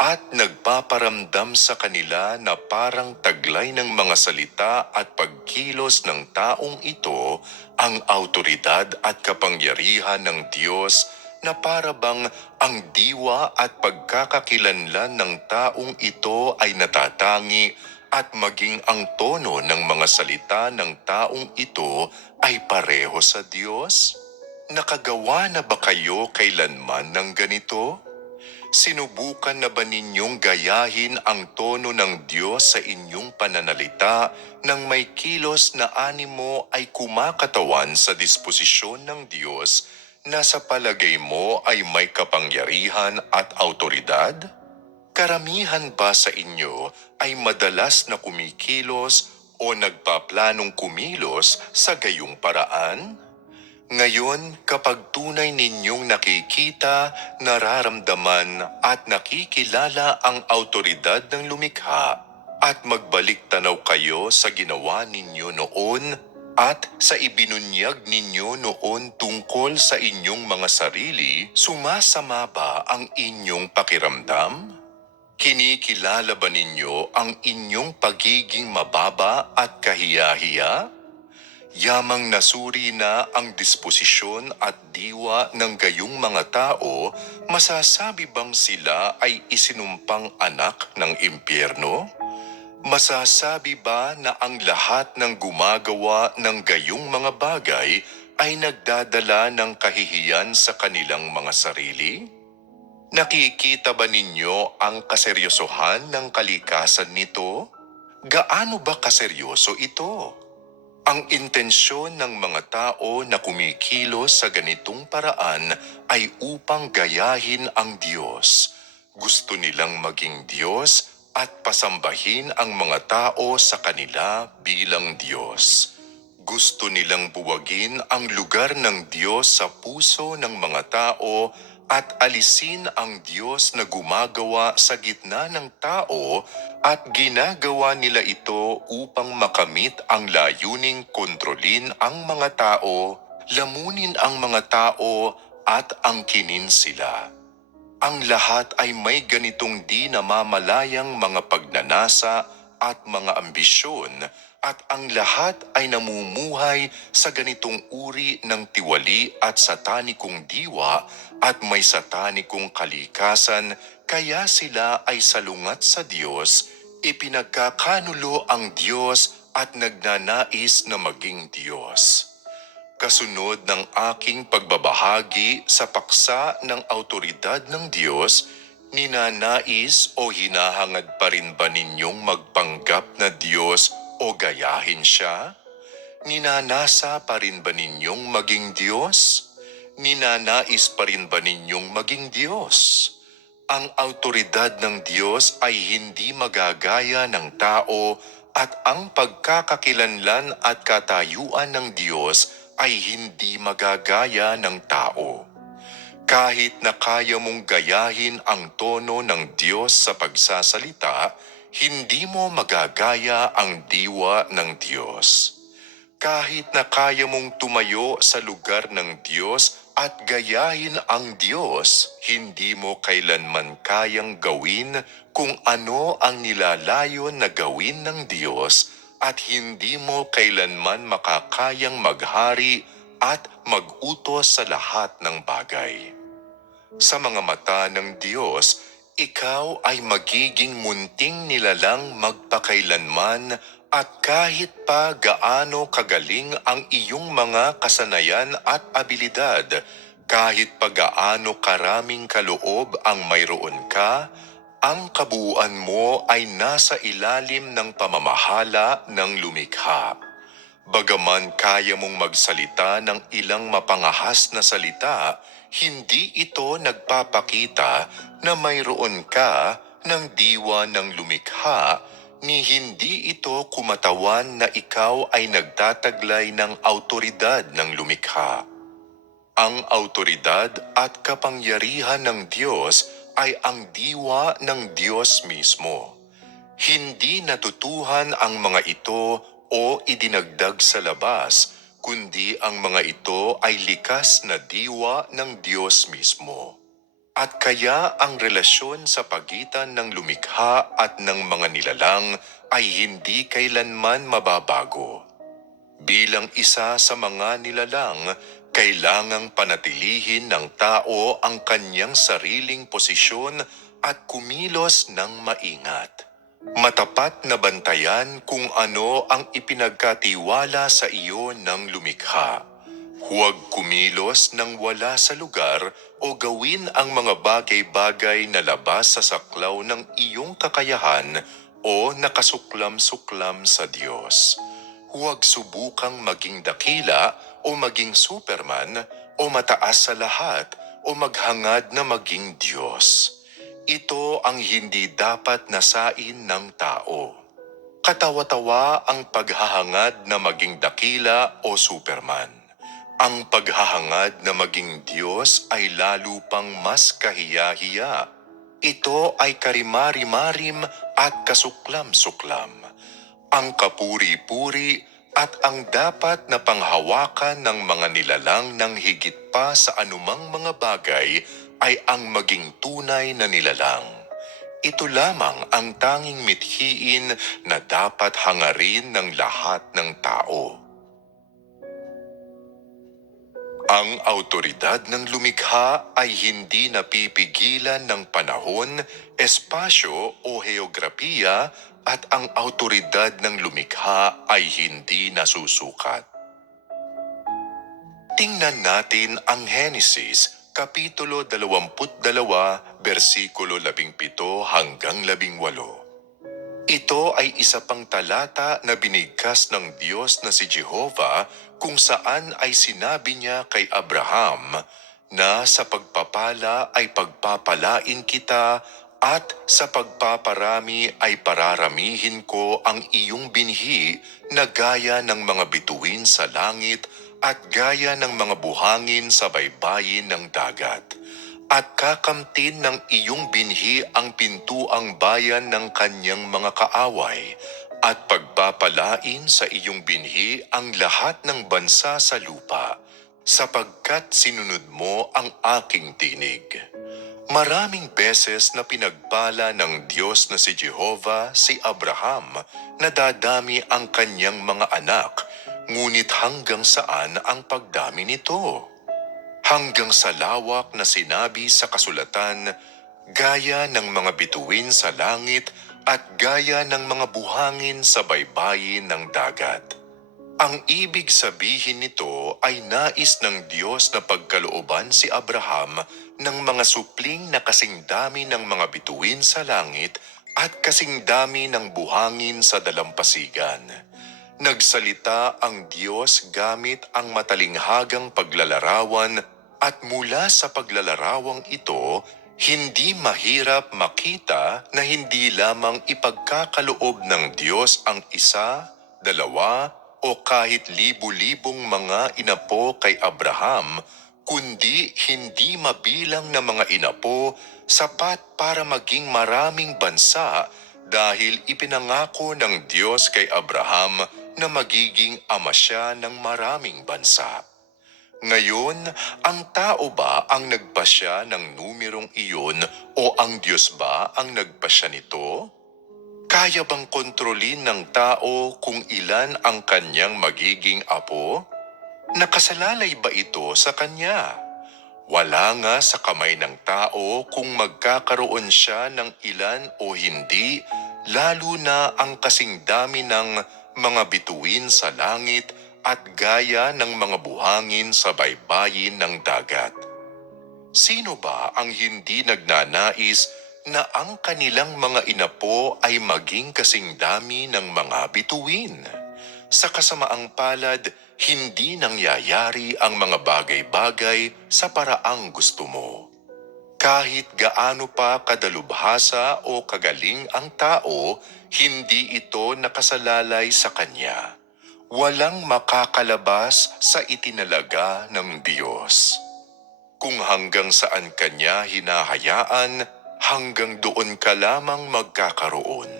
at nagpaparamdam sa kanila na parang taglay ng mga salita at pagkilos ng taong ito ang autoridad at kapangyarihan ng Diyos na para bang ang diwa at pagkakakilanlan ng taong ito ay natatangi at maging ang tono ng mga salita ng taong ito ay pareho sa Diyos? Nakagawa na ba kayo kailanman ng ganito? Sinubukan na ba ninyong gayahin ang tono ng Diyos sa inyong pananalita nang may kilos na animo ay kumakatawan sa disposisyon ng Diyos na sa palagay mo ay may kapangyarihan at autoridad? Karamihan ba sa inyo ay madalas na kumikilos o nagpaplanong kumilos sa gayong paraan? Ngayon, kapag tunay ninyong nakikita, nararamdaman at nakikilala ang autoridad ng lumikha at magbalik tanaw kayo sa ginawa ninyo noon at sa ibinunyag ninyo noon tungkol sa inyong mga sarili, sumasama ba ang inyong pakiramdam? Kinikilala ba ninyo ang inyong pagiging mababa at kahiyahiya? Yamang nasuri na ang disposisyon at diwa ng gayong mga tao, masasabi bang sila ay isinumpang anak ng impyerno? Masasabi ba na ang lahat ng gumagawa ng gayong mga bagay ay nagdadala ng kahihiyan sa kanilang mga sarili? Nakikita ba ninyo ang kaseryosohan ng kalikasan nito? Gaano ba kaseryoso ito? Ang intensyon ng mga tao na kumikilos sa ganitong paraan ay upang gayahin ang Diyos. Gusto nilang maging Diyos at pasambahin ang mga tao sa kanila bilang Diyos. Gusto nilang buwagin ang lugar ng Diyos sa puso ng mga tao at alisin ang Diyos na gumagawa sa gitna ng tao at ginagawa nila ito upang makamit ang layuning kontrolin ang mga tao, lamunin ang mga tao at angkinin sila. Ang lahat ay may ganitong di namamalayang mga pagnanasa at mga ambisyon at ang lahat ay namumuhay sa ganitong uri ng tiwali at satanikong diwa at may satanikong kalikasan kaya sila ay salungat sa Diyos, ipinagkakanulo ang Diyos at nagnanais na maging Diyos. Kasunod ng aking pagbabahagi sa paksa ng autoridad ng Diyos, ninanais o hinahangad pa rin ba ninyong magpanggap na Diyos o gayahin siya? Ninanasa pa rin ba ninyong maging Diyos? Ninanais pa rin ba ninyong maging Diyos? Ang autoridad ng Diyos ay hindi magagaya ng tao at ang pagkakakilanlan at katayuan ng Diyos ay hindi magagaya ng tao. Kahit na kaya mong gayahin ang tono ng Diyos sa pagsasalita, hindi mo magagaya ang diwa ng Diyos. Kahit na kaya mong tumayo sa lugar ng Diyos at gayahin ang Diyos, hindi mo kailanman kayang gawin kung ano ang nilalayon na gawin ng Diyos at hindi mo kailanman makakayang maghari at mag-utos sa lahat ng bagay. Sa mga mata ng Diyos, ikaw ay magiging munting nilalang magpakailanman at kahit pa gaano kagaling ang iyong mga kasanayan at abilidad, kahit pa gaano karaming kaloob ang mayroon ka, ang kabuuan mo ay nasa ilalim ng pamamahala ng lumikha. Bagaman kaya mong magsalita ng ilang mapangahas na salita, hindi ito nagpapakita na mayroon ka ng diwa ng lumikha, ni hindi ito kumatawan na ikaw ay nagtataglay ng autoridad ng lumikha. Ang autoridad at kapangyarihan ng Diyos ay ang diwa ng Diyos mismo. Hindi natutuhan ang mga ito o idinagdag sa labas, kundi ang mga ito ay likas na diwa ng Diyos mismo. At kaya ang relasyon sa pagitan ng lumikha at ng mga nilalang ay hindi kailanman mababago. Bilang isa sa mga nilalang, kailangang panatilihin ng tao ang kanyang sariling posisyon at kumilos ng maingat. Matapat na bantayan kung ano ang ipinagkatiwala sa iyo ng lumikha. Huwag kumilos nang wala sa lugar o gawin ang mga bagay-bagay na labas sa saklaw ng iyong kakayahan o nakasuklam-suklam sa Diyos. Huwag subukang maging dakila o maging Superman o mataas sa lahat o maghangad na maging Diyos. Ito ang hindi dapat nasain ng tao. Katawa-tawa ang paghahangad na maging dakila o Superman. Ang paghahangad na maging Diyos ay lalo pang mas kahiya-hiya. Ito ay karimari-marim at kasuklam-suklam. Ang kapuri-puri at ang dapat na panghawakan ng mga nilalang ng higit pa sa anumang mga bagay ay ang maging tunay na nilalang. Ito lamang ang tanging mithiin na dapat hangarin ng lahat ng tao. Ang autoridad ng lumikha ay hindi napipigilan ng panahon, espasyo o heograpiya at ang autoridad ng lumikha ay hindi nasusukat. Tingnan natin ang Henesis, Kapitulo 22, versikulo 17 hanggang 18. Ito ay isa pang talata na binigkas ng Diyos na si Jehovah kung saan ay sinabi niya kay Abraham na sa pagpapala ay pagpapalain kita at sa pagpaparami ay pararamihin ko ang iyong binhi na gaya ng mga bituin sa langit at gaya ng mga buhangin sa baybayin ng dagat. At kakamtin ng iyong binhi ang pintuang bayan ng kanyang mga kaaway, at pagpapalain sa iyong binhi ang lahat ng bansa sa lupa, sapagkat sinunod mo ang aking tinig. Maraming beses na pinagpala ng Diyos na si Jehovah si Abraham na dadami ang kanyang mga anak, ngunit hanggang saan ang pagdami nito? Hanggang sa lawak na sinabi sa kasulatan, gaya ng mga bituin sa langit at gaya ng mga buhangin sa baybayin ng dagat. Ang ibig sabihin nito ay nais ng Diyos na pagkalooban si Abraham ng mga supling na kasing dami ng mga bituin sa langit at kasing dami ng buhangin sa dalampasigan. Nagsalita ang Diyos gamit ang matalinghagang paglalarawan at mula sa paglalarawang ito, hindi mahirap makita na hindi lamang ipagkakaloob ng Diyos ang isa, dalawa, o kahit libu-libong mga inapo kay Abraham, kundi hindi mabilang na mga inapo sapat para maging maraming bansa dahil ipinangako ng Diyos kay Abraham na magiging ama siya ng maraming bansa. Ngayon, ang tao ba ang nagpasya ng numerong iyon o ang Diyos ba ang nagpasya nito? Kaya bang kontrolin ng tao kung ilan ang kanyang magiging apo? Nakasalalay ba ito sa kanya? Wala nga sa kamay ng tao kung magkakaroon siya ng ilan o hindi, lalo na ang kasing dami ng mga bituin sa langit at gaya ng mga buhangin sa baybayin ng dagat. Sino ba ang hindi nagnanais na ang kanilang mga inapo ay maging kasing dami ng mga bituin? Sa kasamaang palad, hindi nangyayari ang mga bagay-bagay sa paraang gusto mo. Kahit gaano pa kadalubhasa o kagaling ang tao, hindi ito nakasalalay sa kanya. Walang makakalabas sa itinalaga ng Diyos. Kung hanggang saan kanya hinahayaan, hanggang doon ka lamang magkakaroon.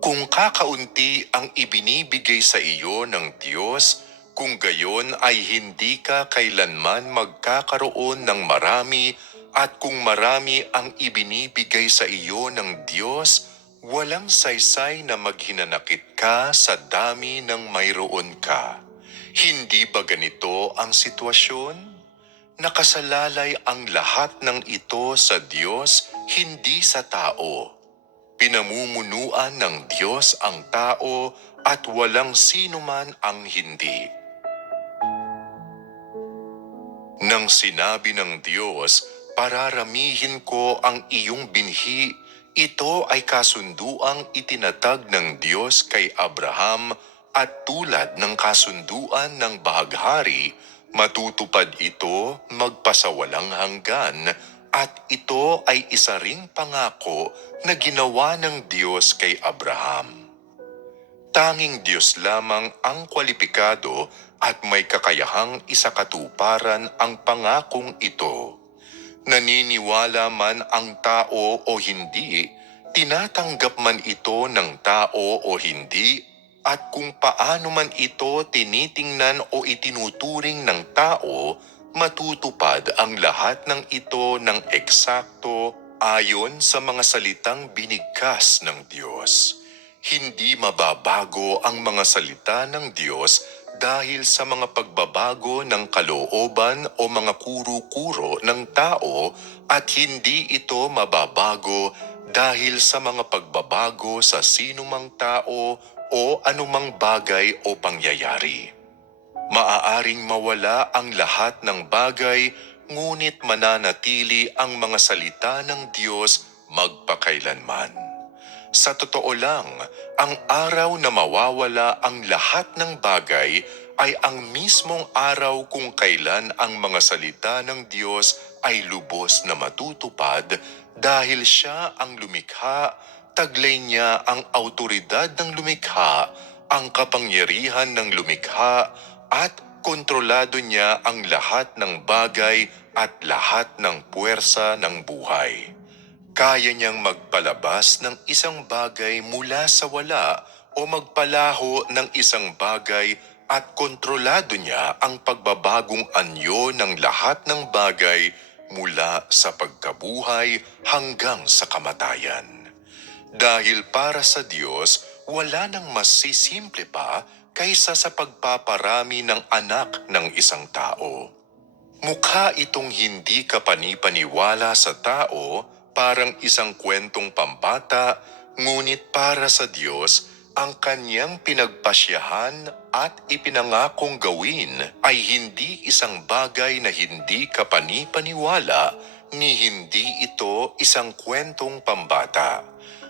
Kung kakaunti ang ibinibigay sa iyo ng Diyos, kung gayon ay hindi ka kailanman magkakaroon ng marami, at kung marami ang ibinibigay sa iyo ng Diyos, walang saysay na maghinanakit ka sa dami ng mayroon ka. Hindi ba ganito ang sitwasyon? Nakasalalay ang lahat ng ito sa Diyos, hindi sa tao. Pinamumunuan ng Diyos ang tao at walang sino man ang hindi. Nang sinabi ng Diyos, pararamihin ko ang iyong binhi, ito ay kasunduang itinatag ng Diyos kay Abraham at tulad ng kasunduan ng bahaghari, Matutupad ito magpasawalang hanggan at ito ay isa ring pangako na ginawa ng Diyos kay Abraham. Tanging Diyos lamang ang kwalipikado at may kakayahang isakatuparan ang pangakong ito. Naniniwala man ang tao o hindi, tinatanggap man ito ng tao o hindi, at kung paano man ito tinitingnan o itinuturing ng tao, matutupad ang lahat ng ito ng eksakto ayon sa mga salitang binigkas ng Diyos. Hindi mababago ang mga salita ng Diyos dahil sa mga pagbabago ng kalooban o mga kuro-kuro ng tao, at hindi ito mababago dahil sa mga pagbabago sa sinumang tao o anumang bagay o pangyayari. Maaaring mawala ang lahat ng bagay, ngunit mananatili ang mga salita ng Diyos magpakailanman. Sa totoo lang, ang araw na mawawala ang lahat ng bagay ay ang mismong araw kung kailan ang mga salita ng Diyos ay lubos na matutupad, dahil siya ang lumikha, taglay niya ang awtoridad ng lumikha, ang kapangyarihan ng lumikha, at kontrolado niya ang lahat ng bagay at lahat ng puwersa ng buhay. Kaya niyang magpalabas ng isang bagay mula sa wala o magpalaho ng isang bagay, at kontrolado niya ang pagbabagong anyo ng lahat ng bagay mula sa pagkabuhay hanggang sa kamatayan. Dahil para sa Diyos, wala nang mas sisimple pa kaysa sa pagpaparami ng anak ng isang tao. Mukha itong hindi kapanipaniwala sa tao, parang isang kwentong pambata, ngunit para sa Diyos, ang kanyang pinagpasyahan at ipinangakong gawin ay hindi isang bagay na hindi kapanipaniwala, ni hindi ito isang kwentong pambata.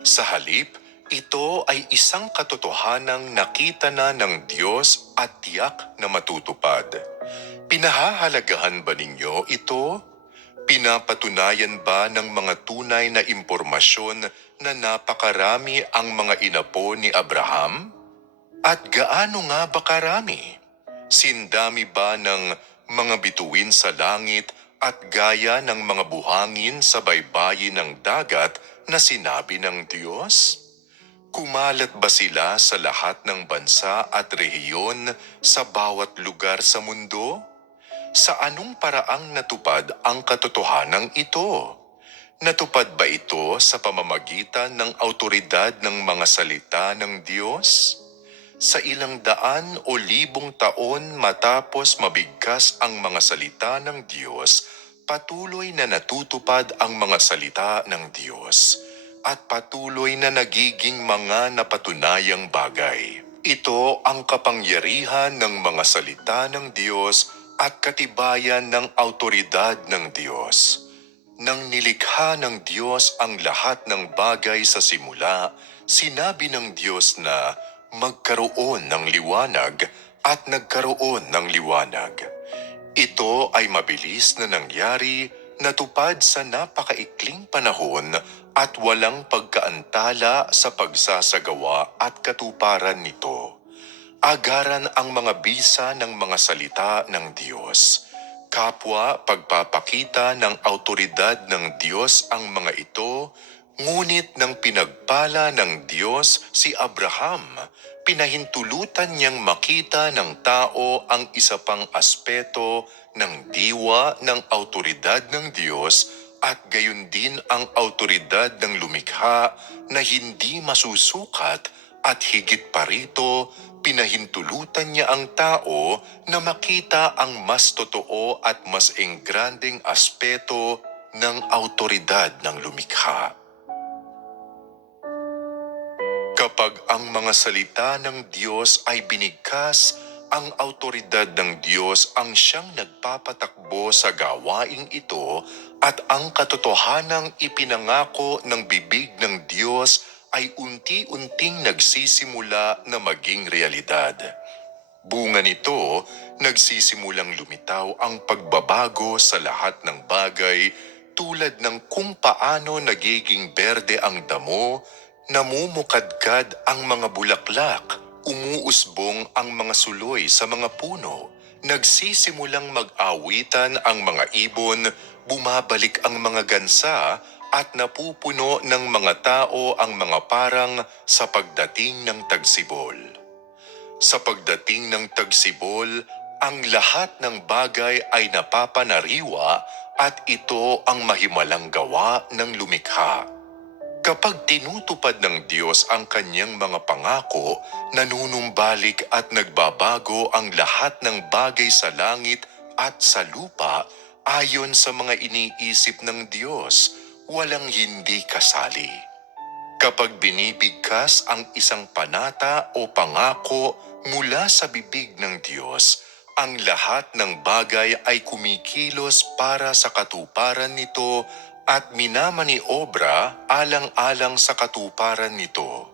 Sa halip, ito ay isang katotohanang nakita na ng Diyos at tiyak na matutupad. Pinahahalagahan ba ninyo ito? Pinapatunayan ba ng mga tunay na impormasyon na napakarami ang mga inapo ni Abraham? At gaano nga ba karami? Sindami ba ng mga bituin sa langit at gaya ng mga buhangin sa baybayin ng dagat na sinabi ng Diyos? Kumalat ba sila sa lahat ng bansa at rehiyon sa bawat lugar sa mundo? Sa anong paraang natupad ang katotohanang ito? Natupad ba ito sa pamamagitan ng awtoridad ng mga salita ng Diyos? Sa ilang daan o libong taon matapos mabigkas ang mga salita ng Diyos, patuloy na natutupad ang mga salita ng Diyos, at patuloy na nagiging mga napatunayang bagay. Ito ang kapangyarihan ng mga salita ng Diyos at katibayan ng awtoridad ng Diyos. Nang nilikha ng Diyos ang lahat ng bagay sa simula, sinabi ng Diyos na magkaroon ng liwanag, at nagkaroon ng liwanag. Ito ay mabilis na nangyari, natupad sa napakaikling panahon, at walang pagkaantala sa pagsasagawa at katuparan nito. Agaran ang mga bisa ng mga salita ng Diyos. Kapwa pagpapakita ng awtoridad ng Diyos ang mga ito, ngunit nang pinagpala ng Diyos si Abraham, pinahintulutan niyang makita ng tao ang isa pang aspeto ng diwa ng awtoridad ng Diyos, at gayon din ang awtoridad ng lumikha na hindi masusukat, at higit pa rito, pinahintulutan niya ang tao na makita ang mas totoo at mas engrandeng aspeto ng awtoridad ng lumikha. Kapag ang mga salita ng Diyos ay binigkas, ang awtoridad ng Diyos ang siyang nagpapatakbo sa gawaing ito, at ang katotohanang ipinangako ng bibig ng Diyos ay unti-unting nagsisimula na maging realidad. Bunga nito, nagsisimulang lumitaw ang pagbabago sa lahat ng bagay tulad ng kung paano nagiging berde ang damo, namumukadkad ang mga bulaklak, umuusbong ang mga suloy sa mga puno, nagsisimulang mag-awitan ang mga ibon, bumabalik ang mga gansa, at napupuno ng mga tao ang mga parang sa pagdating ng tagsibol. Sa pagdating ng tagsibol, ang lahat ng bagay ay napapanariwa at ito ang mahimalang gawa ng lumikha. Kapag tinutupad ng Diyos ang kanyang mga pangako, nanunumbalik at nagbabago ang lahat ng bagay sa langit at sa lupa ayon sa mga iniisip ng Diyos, walang hindi kasali. Kapag binibigkas ang isang panata o pangako mula sa bibig ng Diyos, ang lahat ng bagay ay kumikilos para sa katuparan nito at minamaniobra alang-alang sa katuparan nito.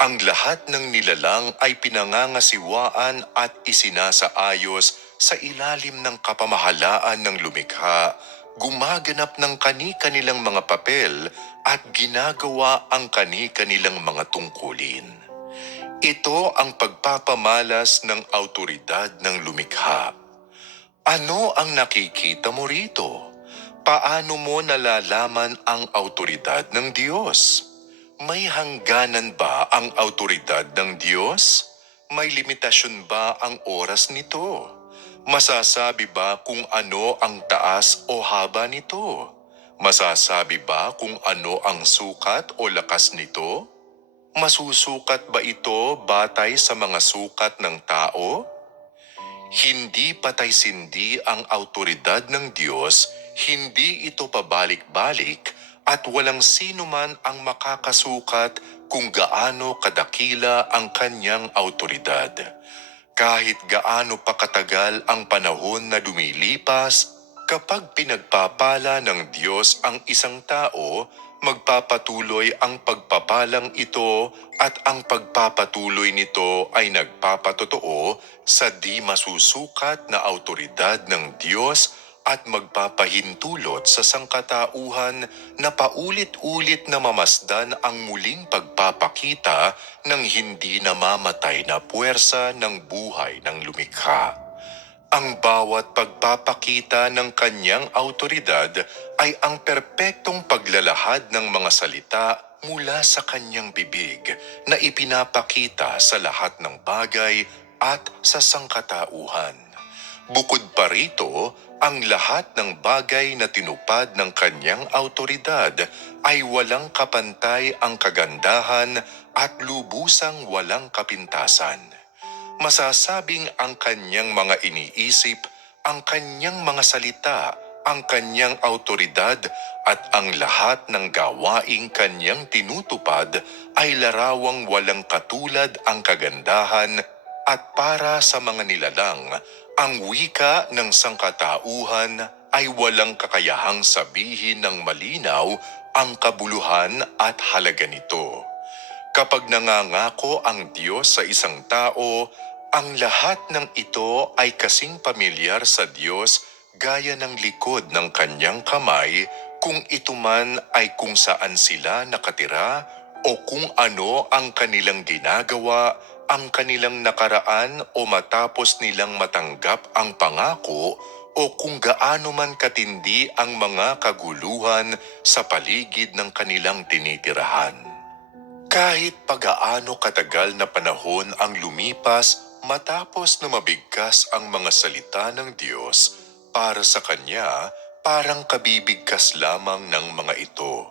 Ang lahat ng nilalang ay pinangangasiwaan at isinasaayos sa ilalim ng kapamahalaan ng lumikha, gumaganap ng kani-kanilang mga papel at ginagawa ang kani-kanilang mga tungkulin. Ito ang pagpapamalas ng autoridad ng lumikha. Ano ang nakikita mo rito? Paano mo nalalaman ang autoridad ng Diyos? May hangganan ba ang autoridad ng Diyos? May limitasyon ba ang oras nito? Masasabi ba kung ano ang taas o haba nito? Masasabi ba kung ano ang sukat o lakas nito? Masusukat ba ito batay sa mga sukat ng tao? Hindi patay-sindi ang autoridad ng Diyos, hindi ito pabalik-balik, at walang sino man ang makakasukat kung gaano kadakila ang kanyang autoridad. Kahit gaano pa katagal ang panahon na lumilipas, kapag pinagpapala ng Diyos ang isang tao, magpapatuloy ang pagpapalang ito at ang pagpapatuloy nito ay nagpapatotoo sa di masusukat na autoridad ng Diyos at magpapahintulot sa sangkatauhan na paulit-ulit na mamasdan ang muling pagpapakita ng hindi namamatay na puwersa ng buhay ng lumikha. Ang bawat pagpapakita ng kanyang autoridad ay ang perpektong paglalahad ng mga salita mula sa kanyang bibig na ipinapakita sa lahat ng bagay at sa sangkatauhan. Bukod pa rito, ang lahat ng bagay na tinupad ng kanyang autoridad ay walang kapantay ang kagandahan at lubusang walang kapintasan. Masasabing ang kanyang mga iniisip, ang kanyang mga salita, ang kanyang autoridad at ang lahat ng gawaing kanyang tinutupad ay larawang walang katulad ang kagandahan at para sa mga nilalang, ang wika ng sangkatauhan ay walang kakayahang sabihin ng malinaw ang kabuluhan at halaga nito. Kapag nangangako ang Diyos sa isang tao, ang lahat ng ito ay kasing pamilyar sa Diyos gaya ng likod ng kanyang kamay kung ito man ay kung saan sila nakatira o kung ano ang kanilang ginagawa, ang kanilang nakaraan o matapos nilang matanggap ang pangako o kung gaano man katindi ang mga kaguluhan sa paligid ng kanilang tinitirahan. Kahit pagaano katagal na panahon ang lumipas matapos na mabigkas ang mga salita ng Diyos, para sa Kanya parang kabibigkas lamang ng mga ito.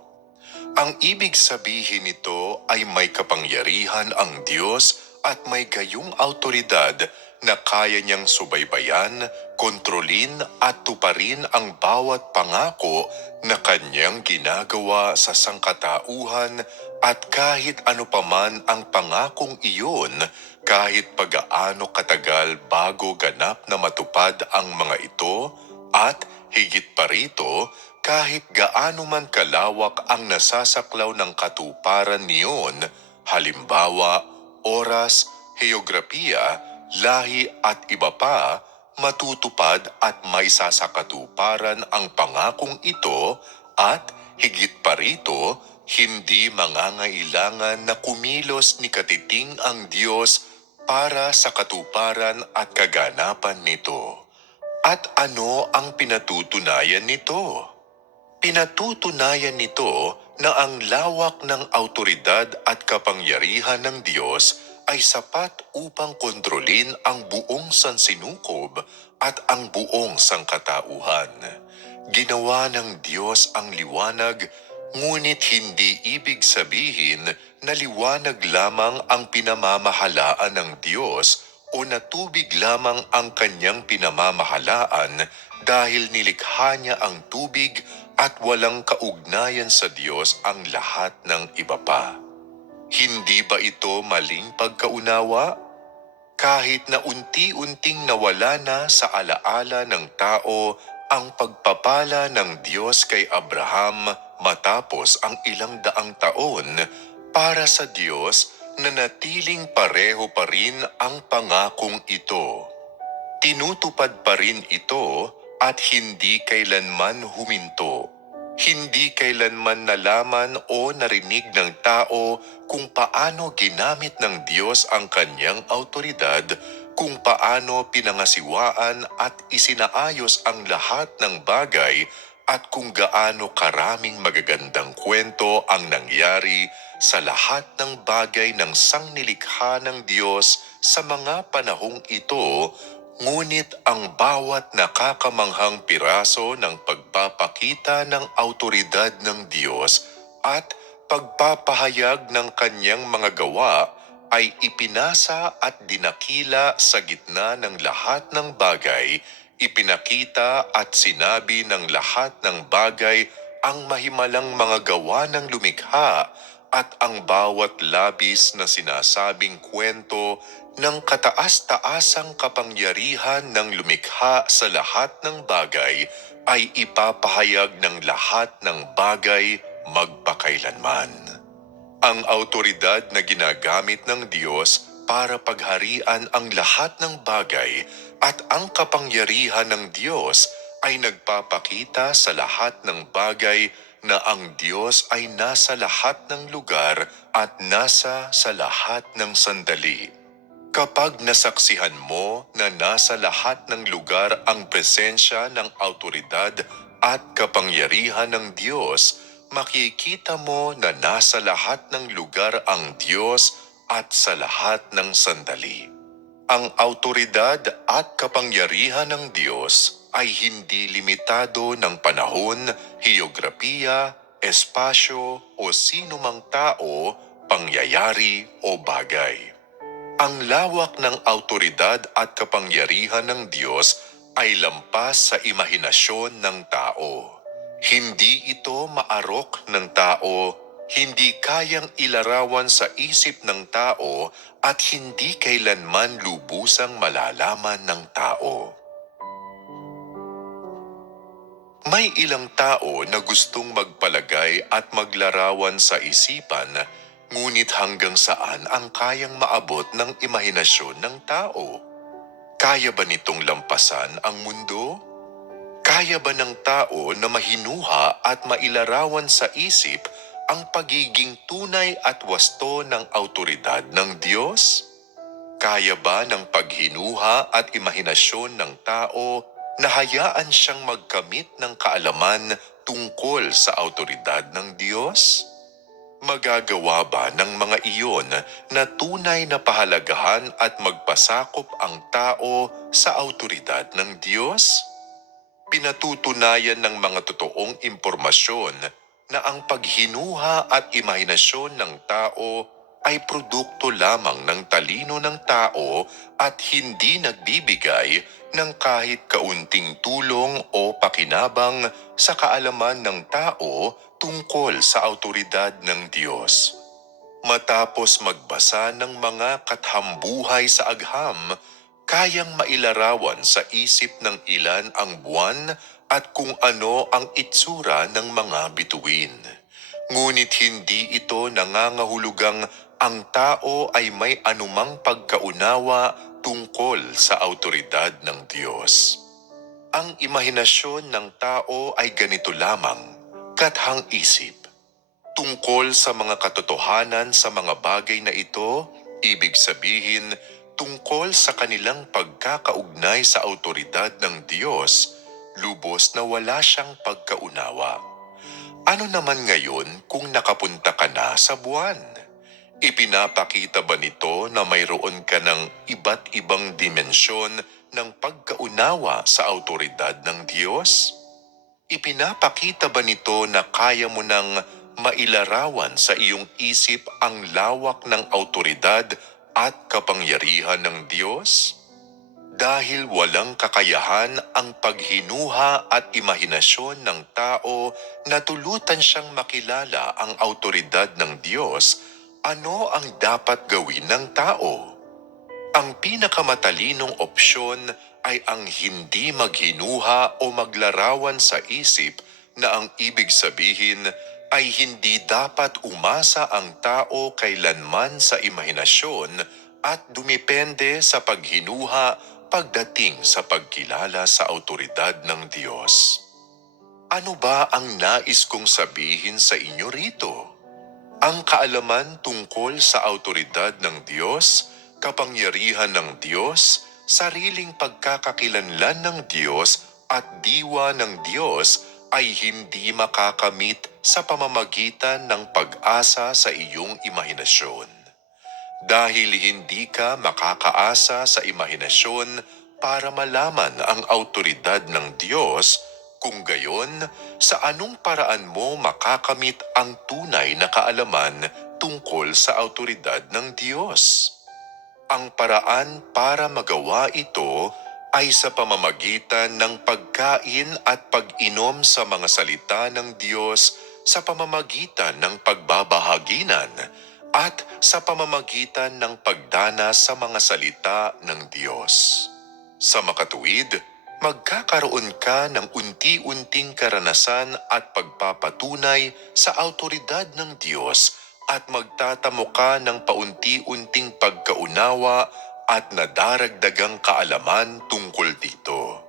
Ang ibig sabihin nito ay may kapangyarihan ang Diyos at may gayong autoridad na kaya niyang subaybayan, kontrolin at tuparin ang bawat pangako na kanyang ginagawa sa sangkatauhan at kahit ano paman ang pangakong iyon, kahit pagaano katagal bago ganap na matupad ang mga ito, at higit pa rito, kahit gaano man kalawak ang nasasaklaw ng katuparan niyon, halimbawa, oras, heograpiya, lahi at iba pa, matutupad at maisasakatuparan ang pangakong ito at higit pa rito, hindi mangangailangan na kumilos ni katiting ang Diyos para sa katuparan at kaganapan nito. At ano ang pinatutunayan nito? Pinatutunayan nito na ang lawak ng autoridad at kapangyarihan ng Diyos ay sapat upang kontrolin ang buong sansinukob at ang buong sangkatauhan. Ginawa ng Diyos ang liwanag, ngunit hindi ibig sabihin na liwanag lamang ang pinamamahalaan ng Diyos o na tubig lamang ang kanyang pinamamahalaan dahil nilikha niya ang tubig at walang kaugnayan sa Diyos ang lahat ng iba pa. Hindi ba ito maling pagkaunawa? Kahit na unti-unting nawala na sa alaala ng tao ang pagpapala ng Diyos kay Abraham matapos ang ilang daang taon, para sa Diyos nanatiling pareho pa rin ang pangakong ito. Tinutupad pa rin ito at hindi kailanman huminto. Hindi kailanman nalaman o narinig ng tao kung paano ginamit ng Diyos ang kanyang autoridad, kung paano pinangasiwaan at isinaayos ang lahat ng bagay at kung gaano karaming magagandang kwento ang nangyari sa lahat ng bagay ng sangnilikha ng Diyos sa mga panahong ito. Ngunit ang bawat nakakamanghang piraso ng pagpapakita ng autoridad ng Diyos at pagpapahayag ng kanyang mga gawa ay ipinasa at dinakila sa gitna ng lahat ng bagay, ipinakita at sinabi ng lahat ng bagay ang mahimalang mga gawa ng lumikha at ang bawat labis na sinasabing kwento ng kataas-taasang kapangyarihan ng lumikha sa lahat ng bagay ay ipapahayag ng lahat ng bagay magpakailanman. Ang autoridad na ginagamit ng Diyos para pagharian ang lahat ng bagay at ang kapangyarihan ng Diyos ay nagpapakita sa lahat ng bagay na ang Diyos ay nasa lahat ng lugar at nasa sa lahat ng sandali. Kapag nasaksihan mo na nasa lahat ng lugar ang presensya ng autoridad at kapangyarihan ng Diyos, makikita mo na nasa lahat ng lugar ang Diyos at sa lahat ng sandali. Ang autoridad at kapangyarihan ng Diyos ay hindi limitado ng panahon, heograpiya, espasyo o sinumang tao, pangyayari o bagay. Ang lawak ng autoridad at kapangyarihan ng Diyos ay lampas sa imahinasyon ng tao. Hindi ito maarok ng tao, hindi kayang ilarawan sa isip ng tao at hindi kailanman lubusang malalaman ng tao. May ilang tao na gustong magpalagay at maglarawan sa isipan, ngunit hanggang saan ang kayang maabot ng imahinasyon ng tao? Kaya ba nitong lampasan ang mundo? Kaya ba ng tao na mahinuha at mailarawan sa isip ang pagiging tunay at wasto ng autoridad ng Diyos? Kaya ba ng paghinuha at imahinasyon ng tao na hayaan siyang magkamit ng kaalaman tungkol sa autoridad ng Diyos? Magagawa ba ng mga iyon na tunay na pahalagahan at magpasakop ang tao sa autoridad ng Diyos? Pinatutunayan ng mga totoong impormasyon na ang paghinuha at imahinasyon ng tao ay produkto lamang ng talino ng tao at hindi nagbibigay ng kahit kaunting tulong o pakinabang sa kaalaman ng tao tungkol sa autoridad ng Diyos. Matapos magbasa ng mga kathambuhay sa agham, kayang mailarawan sa isip ng ilan ang buwan at kung ano ang itsura ng mga bituin. Ngunit hindi ito nangangahulugang ang tao ay may anumang pagkaunawa tungkol sa autoridad ng Diyos. Ang imahinasyon ng tao ay ganito lamang, kathang isip. Tungkol sa mga katotohanan sa mga bagay na ito, ibig sabihin, tungkol sa kanilang pagkakaugnay sa autoridad ng Diyos, lubos na wala siyang pagkaunawa. Ano naman ngayon kung nakapunta ka na sa buwan? Ipinapakita ba nito na mayroon ka ng iba't ibang dimensyon ng pagkaunawa sa autoridad ng Diyos? Ipinapakita ba nito na kaya mo nang mailarawan sa iyong isip ang lawak ng autoridad at kapangyarihan ng Diyos? Dahil walang kakayahan ang paghinuha at imahinasyon ng tao na tulutan siyang makilala ang autoridad ng Diyos, ano ang dapat gawin ng tao? Ang pinakamatalinong opsyon ay ang hindi maghinuha o maglarawan sa isip na ang ibig sabihin ay hindi dapat umasa ang tao kailanman sa imahinasyon at dumepende sa paghinuha pagdating sa pagkilala sa autoridad ng Diyos. Ano ba ang nais kong sabihin sa inyo rito? Ang kaalaman tungkol sa autoridad ng Diyos, kapangyarihan ng Diyos, sariling pagkakakilanlan ng Diyos at diwa ng Diyos ay hindi makakamit sa pamamagitan ng pag-asa sa iyong imahinasyon. Dahil hindi ka makakaasa sa imahinasyon para malaman ang autoridad ng Diyos, kung gayon, sa anong paraan mo makakamit ang tunay na kaalaman tungkol sa autoridad ng Diyos? Ang paraan para magawa ito ay sa pamamagitan ng pagkain at pag-inom sa mga salita ng Diyos sa pamamagitan ng pagbabahaginan at sa pamamagitan ng pagdana sa mga salita ng Diyos. Sa makatuwid, magkakaroon ka ng unti-unting karanasan at pagpapatunay sa autoridad ng Diyos at magtatamo ka ng paunti-unting pagkaunawa at nadaragdagang kaalaman tungkol dito.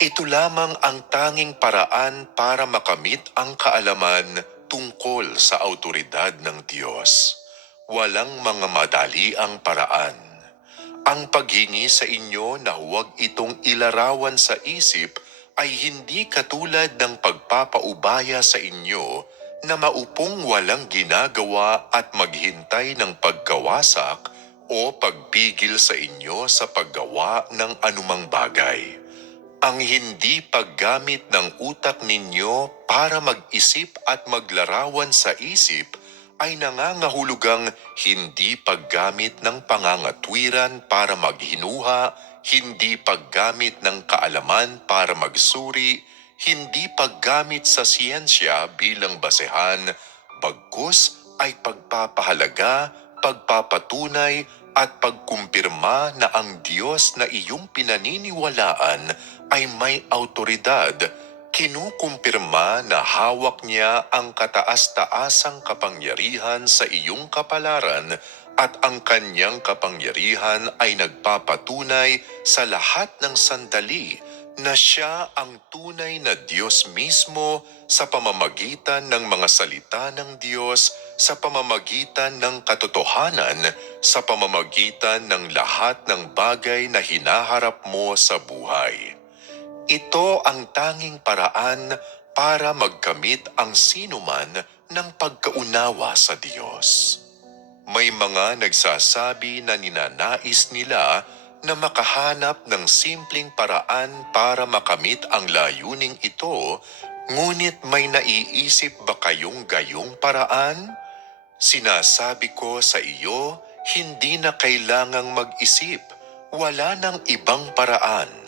Ito lamang ang tanging paraan para makamit ang kaalaman tungkol sa autoridad ng Diyos. Walang mga madali ang paraan. Ang paghingi sa inyo na huwag itong ilarawan sa isip ay hindi katulad ng pagpapaubaya sa inyo na maupong walang ginagawa at maghintay ng pagkawasak o pagpigil sa inyo sa paggawa ng anumang bagay. Ang hindi paggamit ng utak ninyo para mag-isip at maglarawan sa isip ay nangangahulugang hindi paggamit ng pangangatwiran para maghinuha, hindi paggamit ng kaalaman para magsuri, hindi paggamit sa siyensya bilang basehan, bagkus ay pagpapahalaga, pagpapatunay at pagkumpirma na ang Diyos na iyong pinaniniwalaan ay may autoridad, kinukumpirma na hawak niya ang kataas-taasang kapangyarihan sa iyong kapalaran at ang kanyang kapangyarihan ay nagpapatunay sa lahat ng sandali na siya ang tunay na Diyos mismo sa pamamagitan ng mga salita ng Diyos, sa pamamagitan ng katotohanan, sa pamamagitan ng lahat ng bagay na hinaharap mo sa buhay. Ito ang tanging paraan para magkamit ang sinuman ng pagkaunawa sa Diyos. May mga nagsasabi na ninanais nila na makahanap ng simpleng paraan para makamit ang layuning ito, ngunit may naiisip ba kayong gayong paraan? Sinasabi ko sa iyo, hindi na kailangang mag-isip, wala nang ibang paraan.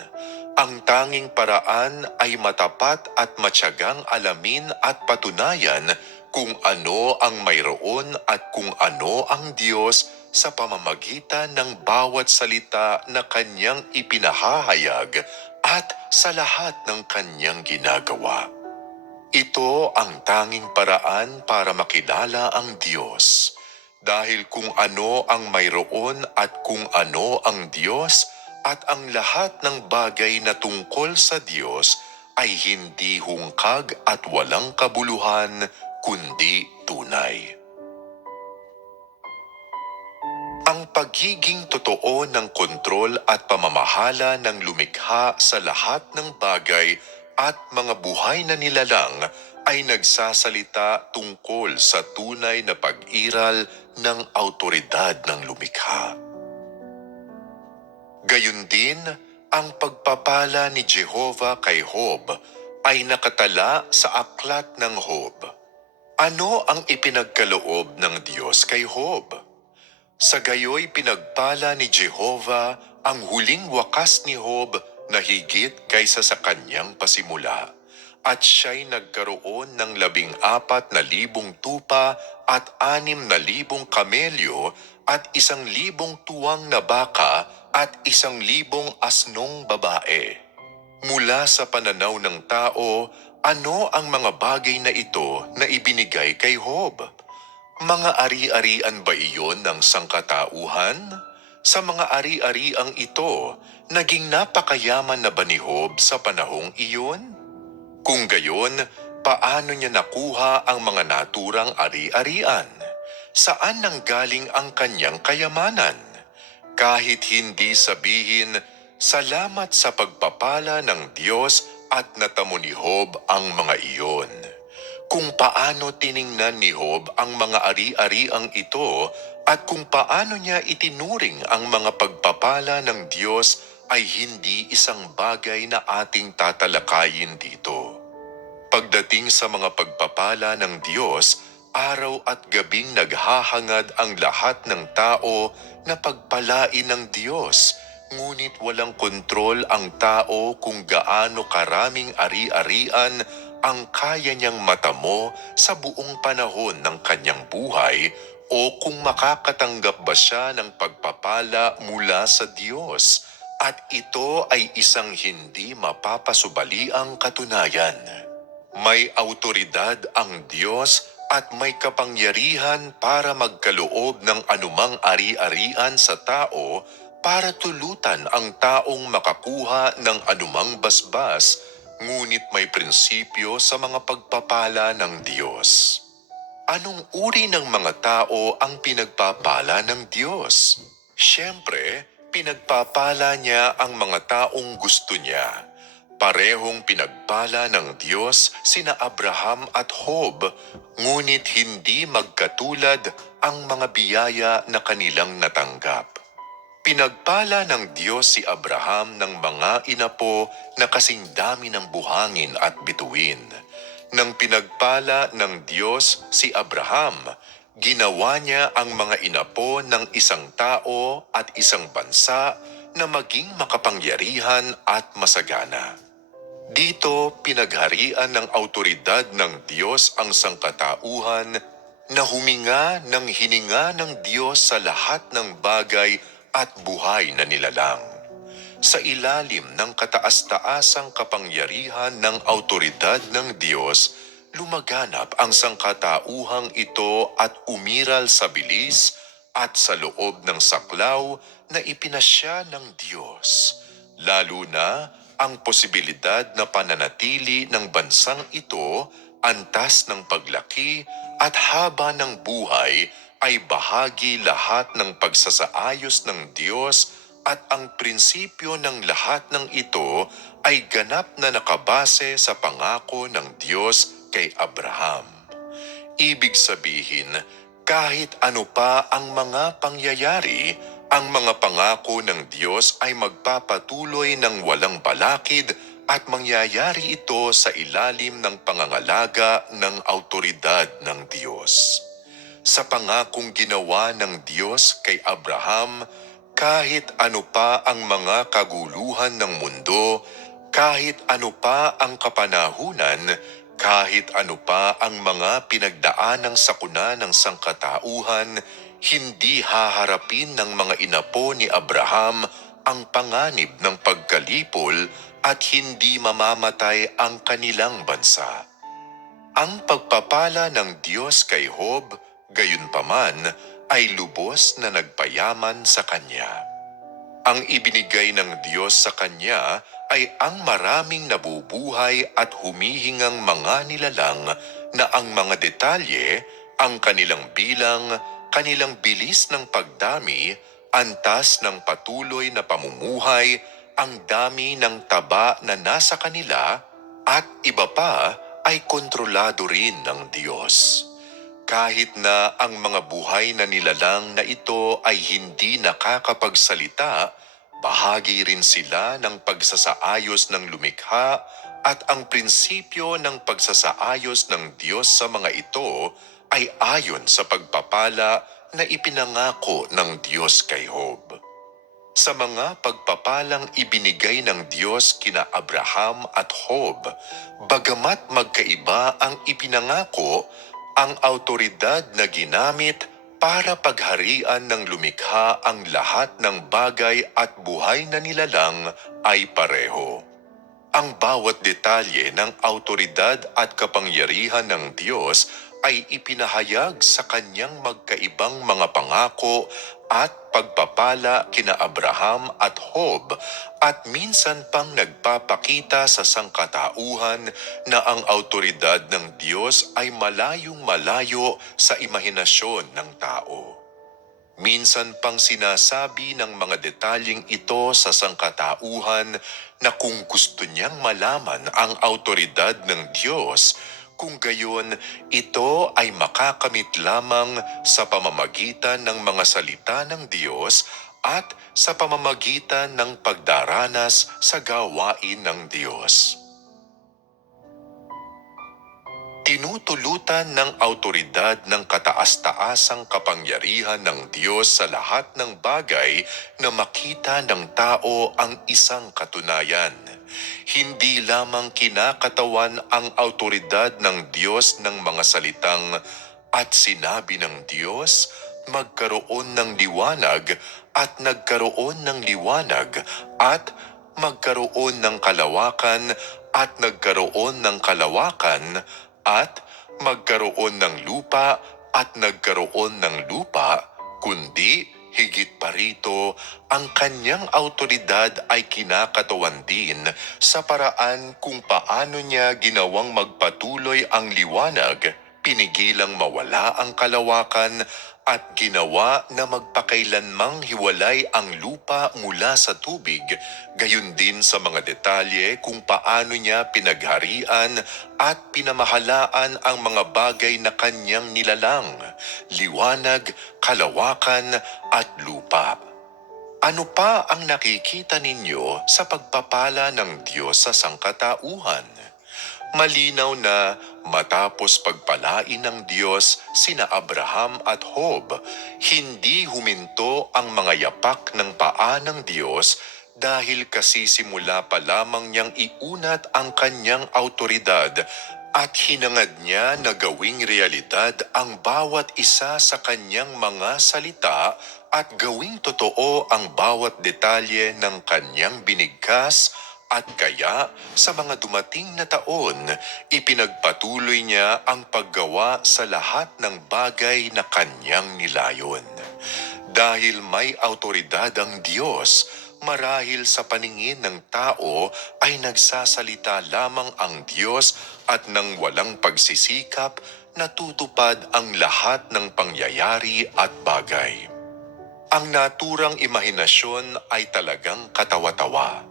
Ang tanging paraan ay matapat at matyagang alamin at patunayan kung ano ang mayroon at kung ano ang Diyos sa pamamagitan ng bawat salita na kanyang ipinahahayag at sa lahat ng kanyang ginagawa. Ito ang tanging paraan para makilala ang Diyos. Dahil kung ano ang mayroon at kung ano ang Diyos at ang lahat ng bagay na tungkol sa Diyos ay hindi hungkag at walang kabuluhan kundi tunay. Ang pagiging totoo ng kontrol at pamamahala ng lumikha sa lahat ng bagay at mga buhay na nilalang ay nagsasalita tungkol sa tunay na pag-iral ng awtoridad ng lumikha. Gayun din, ang pagpapala ni Jehovah kay Job ay nakatala sa aklat ng Job. Ano ang ipinagkaloob ng Diyos kay Job? Sa gayoy pinagpala ni Jehovah ang huling wakas ni Job na higit kaysa sa kanyang pasimula. At siya'y nagkaroon ng 14,000 tupa at 6,000 kamelyo at 1,000 tuwang na baka at 1,000 asnong babae. Mula sa pananaw ng tao, ano ang mga bagay na ito na ibinigay kay Job? Mga ari-arian ba iyon ng sangkatauhan? Sa mga ari-ariang ito, naging napakayaman na ba ni Job sa panahong iyon? Kung gayon, paano niya nakuha ang mga naturang ari-arian? Saan nanggaling ang kanyang kayamanan? Kahit hindi sabihin, salamat sa pagpapala ng Diyos at natamo ni Job ang mga iyon. Kung paano tiningnan ni Job ang mga ari-ariang ito at kung paano niya itinuring ang mga pagpapala ng Diyos ay hindi isang bagay na ating tatalakayin dito. Pagdating sa mga pagpapala ng Diyos, araw at gabing naghahangad ang lahat ng tao na pagpalain ng Diyos, ngunit walang kontrol ang tao kung gaano karaming ari-arian ang kaya niyang matamo sa buong panahon ng kanyang buhay o kung makakatanggap ba siya ng pagpapala mula sa Diyos. At ito ay isang hindi mapapasubaliang katunayan. May awtoridad ang Diyos at may kapangyarihan para magkaloob ng anumang ari-arian sa tao para tulutan ang taong makakuha ng anumang basbas, ngunit may prinsipyo sa mga pagpapala ng Diyos. Anong uri ng mga tao ang pinagpapala ng Diyos? Siyempre, pinagpapala niya ang mga taong gusto niya. Parehong pinagpala ng Diyos sina Abraham at Job, ngunit hindi magkatulad ang mga biyaya na kanilang natanggap. Pinagpala ng Diyos si Abraham ng mga inapo na kasing dami ng buhangin at bituin. Nang pinagpala ng Diyos si Abraham, ginawa niya ang mga inapo ng isang tao at isang bansa na maging makapangyarihan at masagana. Dito pinagharian ng awtoridad ng Diyos ang sangkatauhan na huminga ng hininga ng Diyos sa lahat ng bagay at buhay na nilalang. Sa ilalim ng kataas-taasang kapangyarihan ng awtoridad ng Diyos, lumaganap ang sangkatauhang ito at umiral sa bilis at sa loob ng saklaw na ipinasya ng Diyos. Lalo na ang posibilidad na pananatili ng bansang ito, antas ng paglaki at haba ng buhay ay bahagi lahat ng pagsasaayos ng Diyos at ang prinsipyo ng lahat ng ito ay ganap na nakabase sa pangako ng Diyos kay Abraham. Ibig sabihin, kahit ano pa ang mga pangyayari, ang mga pangako ng Diyos ay magpapatuloy ng walang balakid at mangyayari ito sa ilalim ng pangangalaga ng awtoridad ng Diyos. Sa pangakong ginawa ng Diyos kay Abraham, kahit ano pa ang mga kaguluhan ng mundo, kahit ano pa ang kapanahunan, kahit ano pa ang mga pinagdaanang sakuna ng sangkatauhan, hindi haharapin ng mga inapo ni Abraham ang panganib ng pagkalipol at hindi mamamatay ang kanilang bansa. Ang pagpapala ng Diyos kay Job, gayunpaman, ay lubos na nagpayaman sa kanya. Ang ibinigay ng Diyos sa kanya ay ang maraming nabubuhay at humihingang mga nilalang na ang mga detalye, ang kanilang bilang, kanilang bilis ng pagdami, antas ng patuloy na pamumuhay, ang dami ng taba na nasa kanila, at iba pa ay kontrolado rin ng Diyos. Kahit na ang mga buhay na nilalang na ito ay hindi nakakapagsalita, bahagi rin sila ng pagsasaayos ng lumikha at ang prinsipyo ng pagsasaayos ng Diyos sa mga ito ay ayon sa pagpapala na ipinangako ng Diyos kay Job. Sa mga pagpapalang ibinigay ng Diyos kina Abraham at Job, bagamat magkaiba ang ipinangako, ang autoridad na ginamit para pagharian ng lumikha ang lahat ng bagay at buhay na nilalang ay pareho. Ang bawat detalye ng autoridad at kapangyarihan ng Diyos ay ipinahayag sa kanyang magkaibang mga pangako at pagpapala kina Abraham at Job, at minsan pang nagpapakita sa sangkatauhan na ang autoridad ng Diyos ay malayong malayo sa imahinasyon ng tao. Minsan pang sinasabi ng mga detalyeng ito sa sangkatauhan na kung gusto niyang malaman ang autoridad ng Diyos, kung gayon ito ay makakamit lamang sa pamamagitan ng mga salita ng Diyos at sa pamamagitan ng pagdaranas sa gawain ng Diyos. Tinutulutan ng autoridad ng kataas-taasang kapangyarihan ng Diyos sa lahat ng bagay na makita ng tao ang isang katunayan. Hindi lamang kinakatawan ang autoridad ng Diyos ng mga salitang, "At sinabi ng Diyos, magkaroon ng liwanag, at nagkaroon ng liwanag, at magkaroon ng kalawakan, at nagkaroon ng kalawakan, at magkaroon ng lupa at nagkaroon ng lupa, kundi higit pa rito, ang kanyang autoridad ay kinakatawan din sa paraan kung paano niya ginawang magpatuloy ang liwanag, pinigilang mawala ang kalawakan, at ginawa na magpakailanmang hiwalay ang lupa mula sa tubig, gayon din sa mga detalye kung paano niya pinagharian at pinamahalaan ang mga bagay na kanyang nilalang, liwanag, kalawakan, at lupa. Ano pa ang nakikita ninyo sa pagpapala ng Diyos sa sangkatauhan? Malinaw na matapos pagpalain ng Diyos sina Abraham at Job, hindi huminto ang mga yapak ng paa ng Diyos dahil kasisimula pa lamang niyang iunat ang kanyang autoridad at hinangad niya na gawing realidad ang bawat isa sa kanyang mga salita at gawing totoo ang bawat detalye ng kanyang binigkas. At kaya, sa mga dumating na taon, ipinagpatuloy niya ang paggawa sa lahat ng bagay na kanyang nilayon. Dahil may autoridad ang Diyos, marahil sa paningin ng tao ay nagsasalita lamang ang Diyos at nang walang pagsisikap, natutupad ang lahat ng pangyayari at bagay. Ang naturang imahinasyon ay talagang katawa-tawa.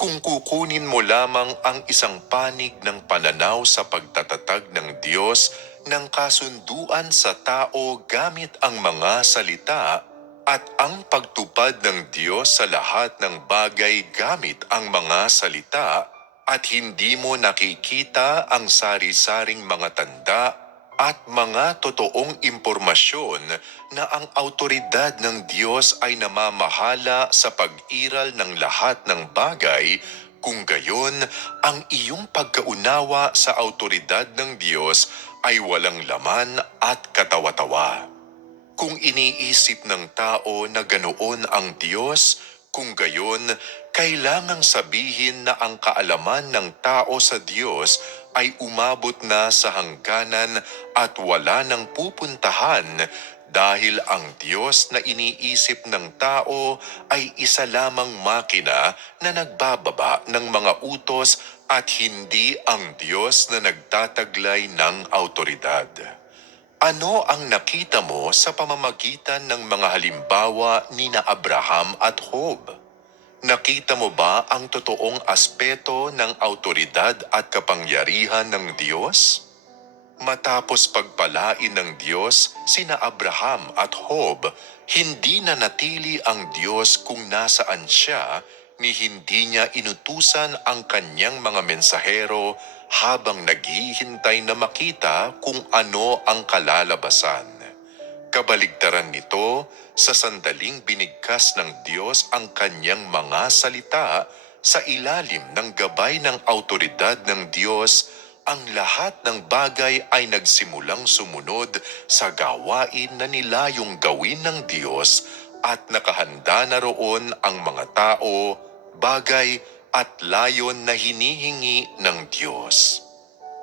Kung kukunin mo lamang ang isang panig ng pananaw sa pagtatatag ng Diyos ng kasunduan sa tao gamit ang mga salita at ang pagtupad ng Diyos sa lahat ng bagay gamit ang mga salita, at hindi mo nakikita ang sari-saring mga tanda at mga totoong impormasyon na ang autoridad ng Diyos ay namamahala sa pag-iral ng lahat ng bagay, kung gayon, ang iyong pagkaunawa sa autoridad ng Diyos ay walang laman at katawa-tawa. Kung iniisip ng tao na ganoon ang Diyos, kung gayon, kailangang sabihin na ang kaalaman ng tao sa Diyos ay umabot na sa hangganan at wala nang pupuntahan dahil ang Diyos na iniisip ng tao ay isa lamang makina na nagbababa ng mga utos at hindi ang Diyos na nagtataglay ng autoridad. Ano ang nakita mo sa pamamagitan ng mga halimbawa ni na Abraham at Job? Nakita mo ba ang totoong aspeto ng autoridad at kapangyarihan ng Diyos? Matapos pagpalain ng Diyos sina Abraham at Job, hindi na natili ang Diyos kung nasaan siya ni hindi niya inutusan ang kanyang mga mensahero habang naghihintay na makita kung ano ang kalalabasan. Kabaligtaran nito, sa sandaling binigkas ng Diyos ang kanyang mga salita sa ilalim ng gabay ng autoridad ng Diyos, ang lahat ng bagay ay nagsimulang sumunod sa gawain na nilayong gawin ng Diyos at nakahanda na roon ang mga tao, bagay at layon na hinihingi ng Diyos.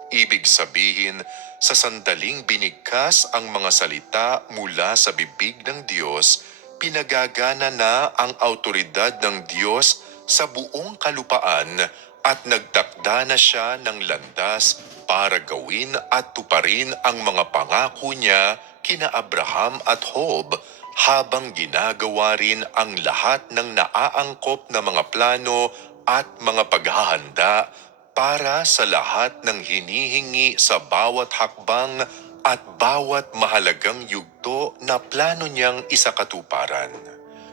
Ibig sabihin, sa sandaling binigkas ang mga salita mula sa bibig ng Diyos, pinagagana na ang autoridad ng Diyos sa buong kalupaan at nagtakda na siya ng landas para gawin at tuparin ang mga pangako niya kina Abraham at Job habang ginagawa rin ang lahat ng naaangkop na mga plano at mga paghahanda para sa lahat ng hinihingi sa bawat hakbang at bawat mahalagang yugto na plano niyang isakatuparan.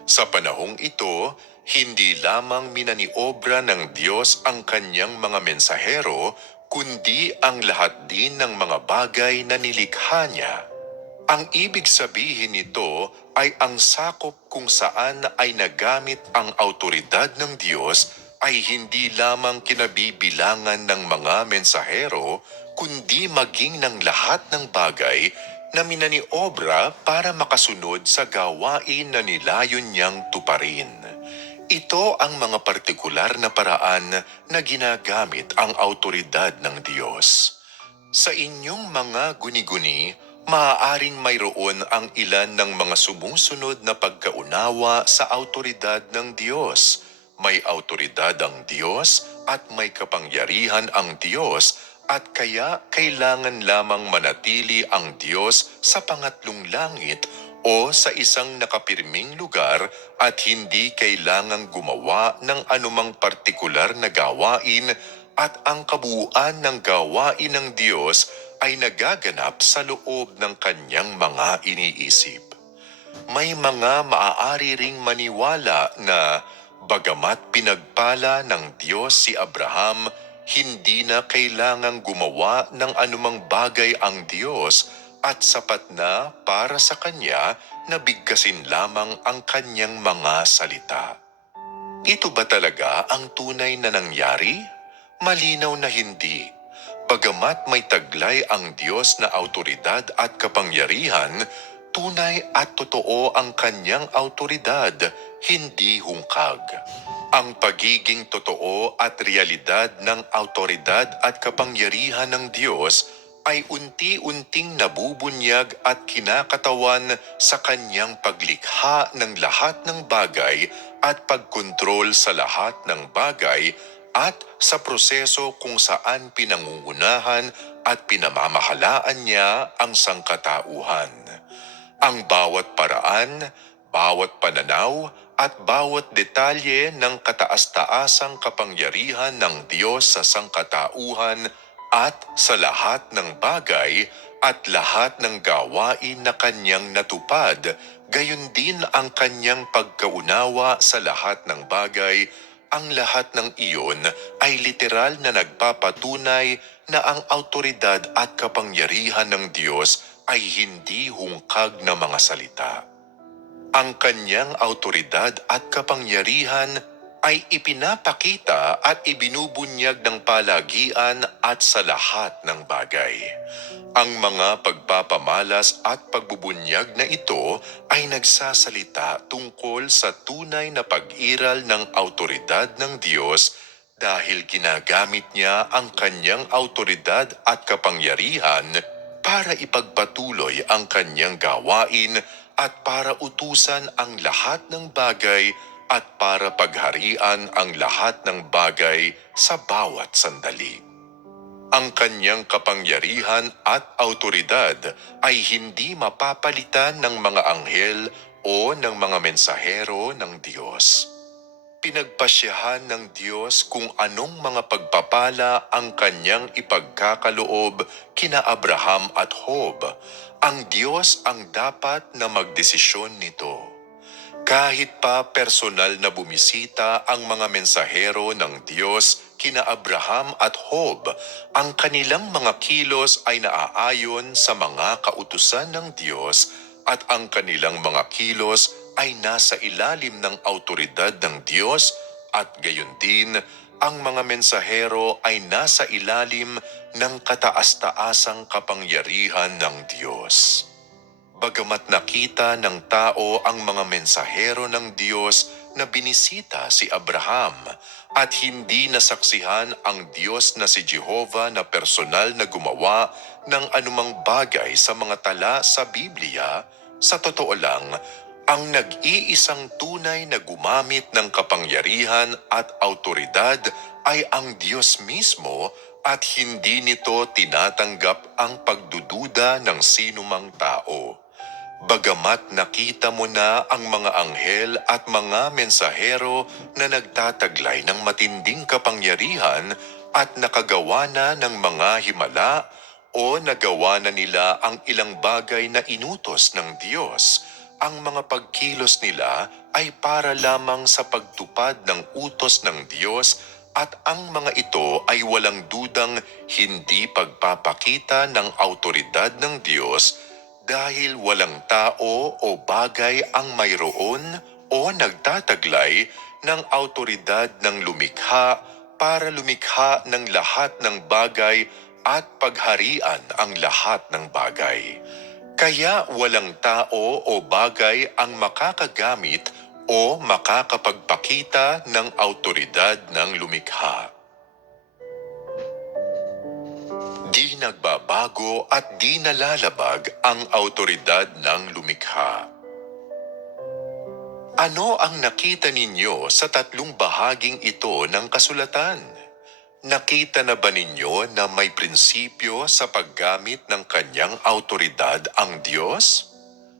Sa panahong ito, hindi lamang minaniobra ng Diyos ang kanyang mga mensahero, kundi ang lahat din ng mga bagay na nilikha niya. Ang ibig sabihin nito ay ang sakop kung saan ay nagamit ang autoridad ng Diyos ay hindi lamang kinabibilangan ng mga mensahero, kundi maging ng lahat ng bagay na minaniobra para makasunod sa gawain na nilayon niyang tuparin. Ito ang mga partikular na paraan na ginagamit ang autoridad ng Diyos. Sa inyong mga guni-guni, maaaring mayroon ang ilan ng mga sumusunod na pagkaunawa sa autoridad ng Diyos. May autoridad ang Diyos at may kapangyarihan ang Diyos at kaya kailangan lamang manatili ang Diyos sa pangatlong langit o sa isang nakapirming lugar at hindi kailangang gumawa ng anumang partikular na gawain at ang kabuuan ng gawain ng Diyos ay nagaganap sa loob ng kanyang mga iniisip. May mga maaari ring maniwala na bagamat pinagpala ng Diyos si Abraham, hindi na kailangang gumawa ng anumang bagay ang Diyos at sapat na para sa kanya na bigkasin lamang ang kanyang mga salita. Ito ba talaga ang tunay na nangyari? Malinaw na hindi. Bagamat may taglay ang Diyos na autoridad at kapangyarihan, tunay at totoo ang kanyang autoridad, hindi hungkag. Ang pagiging totoo at realidad ng autoridad at kapangyarihan ng Diyos ay unti-unting nabubunyag at kinakatawan sa kanyang paglikha ng lahat ng bagay at pagkontrol sa lahat ng bagay at sa proseso kung saan pinangungunahan at pinamamahalaan niya ang sangkatauhan. Ang bawat paraan, bawat pananaw, at bawat detalye ng kataas-taasang kapangyarihan ng Diyos sa sangkatauhan at sa lahat ng bagay at lahat ng gawain na kanyang natupad, gayon din ang kanyang pagkaunawa sa lahat ng bagay. Ang lahat ng iyon ay literal na nagpapatunay na ang autoridad at kapangyarihan ng Diyos ay hindi hungkag na mga salita. Ang kanyang autoridad at kapangyarihan ay ipinapakita at ibinubunyag ng palagian at sa lahat ng bagay. Ang mga pagpapamalas at pagbubunyag na ito ay nagsasalita tungkol sa tunay na pag-iral ng autoridad ng Diyos dahil ginagamit niya ang kanyang autoridad at kapangyarihan para ipagpatuloy ang kanyang gawain at para utusan ang lahat ng bagay at para pagharian ang lahat ng bagay sa bawat sandali. Ang kanyang kapangyarihan at autoridad ay hindi mapapalitan ng mga anghel o ng mga mensahero ng Diyos. Pinagpasyahan ng Diyos kung anong mga pagpapala ang kanyang ipagkakaloob kina Abraham at Job. Ang Diyos ang dapat na magdesisyon nito. Kahit pa personal na bumisita ang mga mensahero ng Diyos kina Abraham at Job, ang kanilang mga kilos ay naaayon sa mga kautusan ng Diyos at ang kanilang mga kilos ay nasa ilalim ng autoridad ng Diyos at gayon din ang mga mensahero ay nasa ilalim ng kataas-taasang kapangyarihan ng Diyos. Bagamat nakita ng tao ang mga mensahero ng Diyos na binisita si Abraham at hindi nasaksihan ang Diyos na si Jehovah na personal na gumawa ng anumang bagay sa mga tala sa Biblia, sa totoo lang, ang nag-iisang tunay na gumamit ng kapangyarihan at autoridad ay ang Diyos mismo at hindi nito tinatanggap ang pagdududa ng sinumang tao. Bagamat nakita mo na ang mga anghel at mga mensahero na nagtataglay ng matinding kapangyarihan at nakagawa na ng mga himala o nagawa na nila ang ilang bagay na inutos ng Diyos, ang mga pagkilos nila ay para lamang sa pagtupad ng utos ng Diyos at ang mga ito ay walang dudang hindi pagpapakita ng autoridad ng Diyos dahil walang tao o bagay ang mayroon o nagtataglay ng autoridad ng lumikha para lumikha ng lahat ng bagay at pagharian ang lahat ng bagay. Kaya walang tao o bagay ang makakagamit o makakapagpakita ng autoridad ng lumikha. Di nagbabago at di nalalabag ang autoridad ng lumikha. Ano ang nakita ninyo sa tatlong bahaging ito ng kasulatan? Nakita na ba ninyo na may prinsipyo sa paggamit ng kanyang autoridad ang Diyos?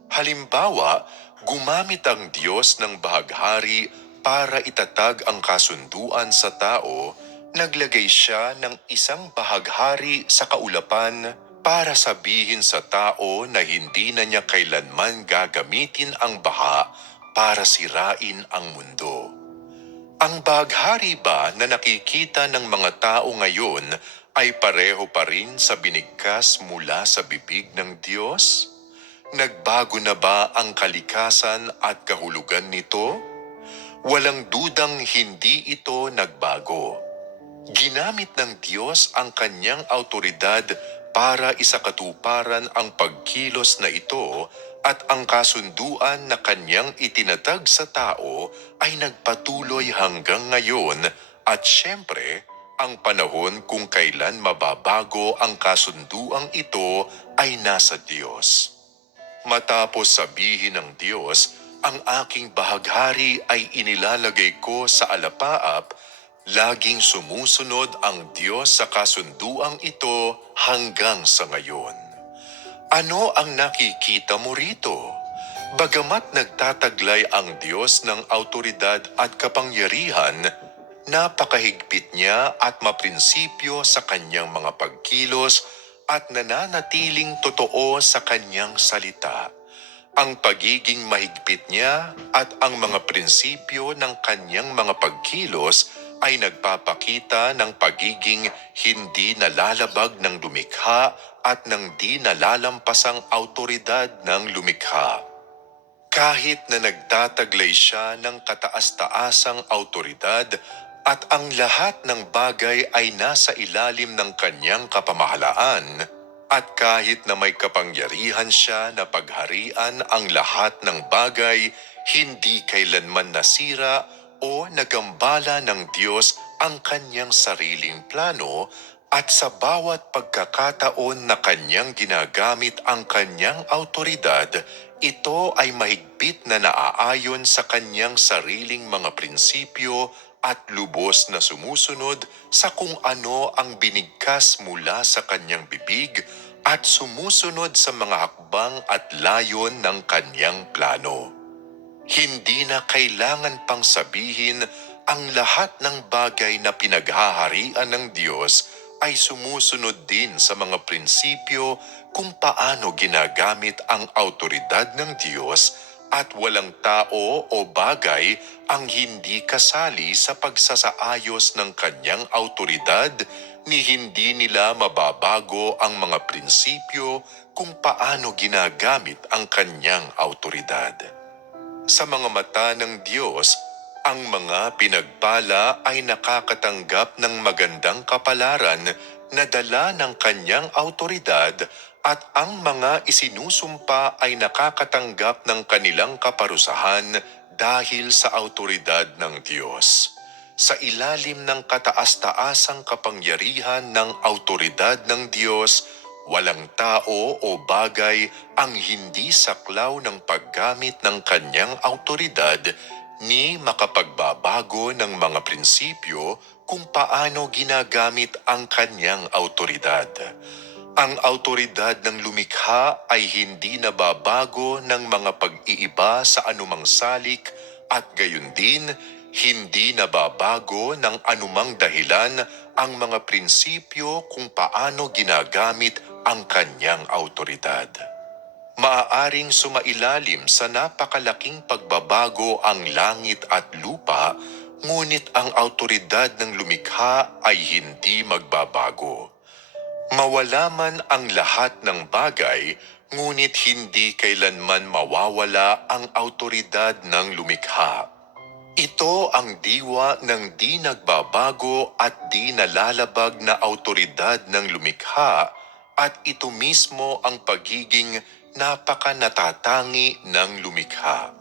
Halimbawa, gumamit ang Diyos ng bahaghari para itatag ang kasunduan sa tao. Naglagay siya ng isang bahaghari sa kaulapan para sabihin sa tao na hindi na niya kailanman gagamitin ang baha para sirain ang mundo. Ang bahaghari ba na nakikita ng mga tao ngayon ay pareho pa rin sa binigkas mula sa bibig ng Diyos? Nagbago na ba ang kalikasan at kahulugan nito? Walang dudang hindi ito nagbago. Ginamit ng Diyos ang kanyang autoridad para isakatuparan ang pagkilos na ito at ang kasunduan na kanyang itinatag sa tao ay nagpatuloy hanggang ngayon at syempre, ang panahon kung kailan mababago ang kasunduang ito ay nasa Diyos. Matapos sabihin ng Diyos, ang aking bahaghari ay inilalagay ko sa alapaap, laging sumusunod ang Diyos sa kasunduang ito hanggang sa ngayon. Ano ang nakikita mo rito? Bagamat nagtataglay ang Diyos ng autoridad at kapangyarihan, napakahigpit niya at maprinsipyo sa kanyang mga pagkilos at nananatiling totoo sa kanyang salita. Ang pagiging mahigpit niya at ang mga prinsipyo ng kanyang mga pagkilos ay nagpapakita ng pagiging hindi nalalabag ng lumikha at ng di nalalampasang autoridad ng lumikha. Kahit na nagtataglay siya ng kataas-taasang autoridad at ang lahat ng bagay ay nasa ilalim ng kanyang kapamahalaan, at kahit na may kapangyarihan siya na pagharian ang lahat ng bagay, hindi kailanman nasira o nagambala ng Diyos ang kanyang sariling plano At sa bawat pagkakataon na kanyang ginagamit ang kanyang autoridad, ito ay mahigpit na naaayon sa kanyang sariling mga prinsipyo at lubos na sumusunod sa kung ano ang binigkas mula sa kanyang bibig at sumusunod sa mga hakbang at layon ng kanyang plano. Hindi na kailangan pang sabihin ang lahat ng bagay na pinaghaharian ng Diyos ay sumusunod din sa mga prinsipyo kung paano ginagamit ang autoridad ng Diyos at walang tao o bagay ang hindi kasali sa pagsasaayos ng kanyang autoridad ni hindi nila mababago ang mga prinsipyo kung paano ginagamit ang kanyang autoridad. Sa mga mata ng Diyos, ang mga pinagpala ay nakakatanggap ng magandang kapalaran na dala ng kanyang autoridad at ang mga isinusumpa ay nakakatanggap ng kanilang kaparusahan dahil sa autoridad ng Diyos. Sa ilalim ng kataas-taasang kapangyarihan ng autoridad ng Diyos, walang tao o bagay ang hindi saklaw ng paggamit ng kanyang autoridad ni makapagbabago ng mga prinsipyo kung paano ginagamit ang kanyang autoridad. Ang autoridad ng lumikha ay hindi nababago ng mga pag-iiba sa anumang salik at gayon din hindi nababago ng anumang dahilan ang mga prinsipyo kung paano ginagamit ang kanyang autoridad. Maaaring sumailalim sa napakalaking pagbabago ang langit at lupa, ngunit ang autoridad ng lumikha ay hindi magbabago. Mawala man ang lahat ng bagay, ngunit hindi kailanman mawawala ang autoridad ng lumikha. Ito ang diwa ng di nagbabago at di nalalabag na autoridad ng lumikha at ito mismo ang pagiging napaka-natatangi ng lumikha.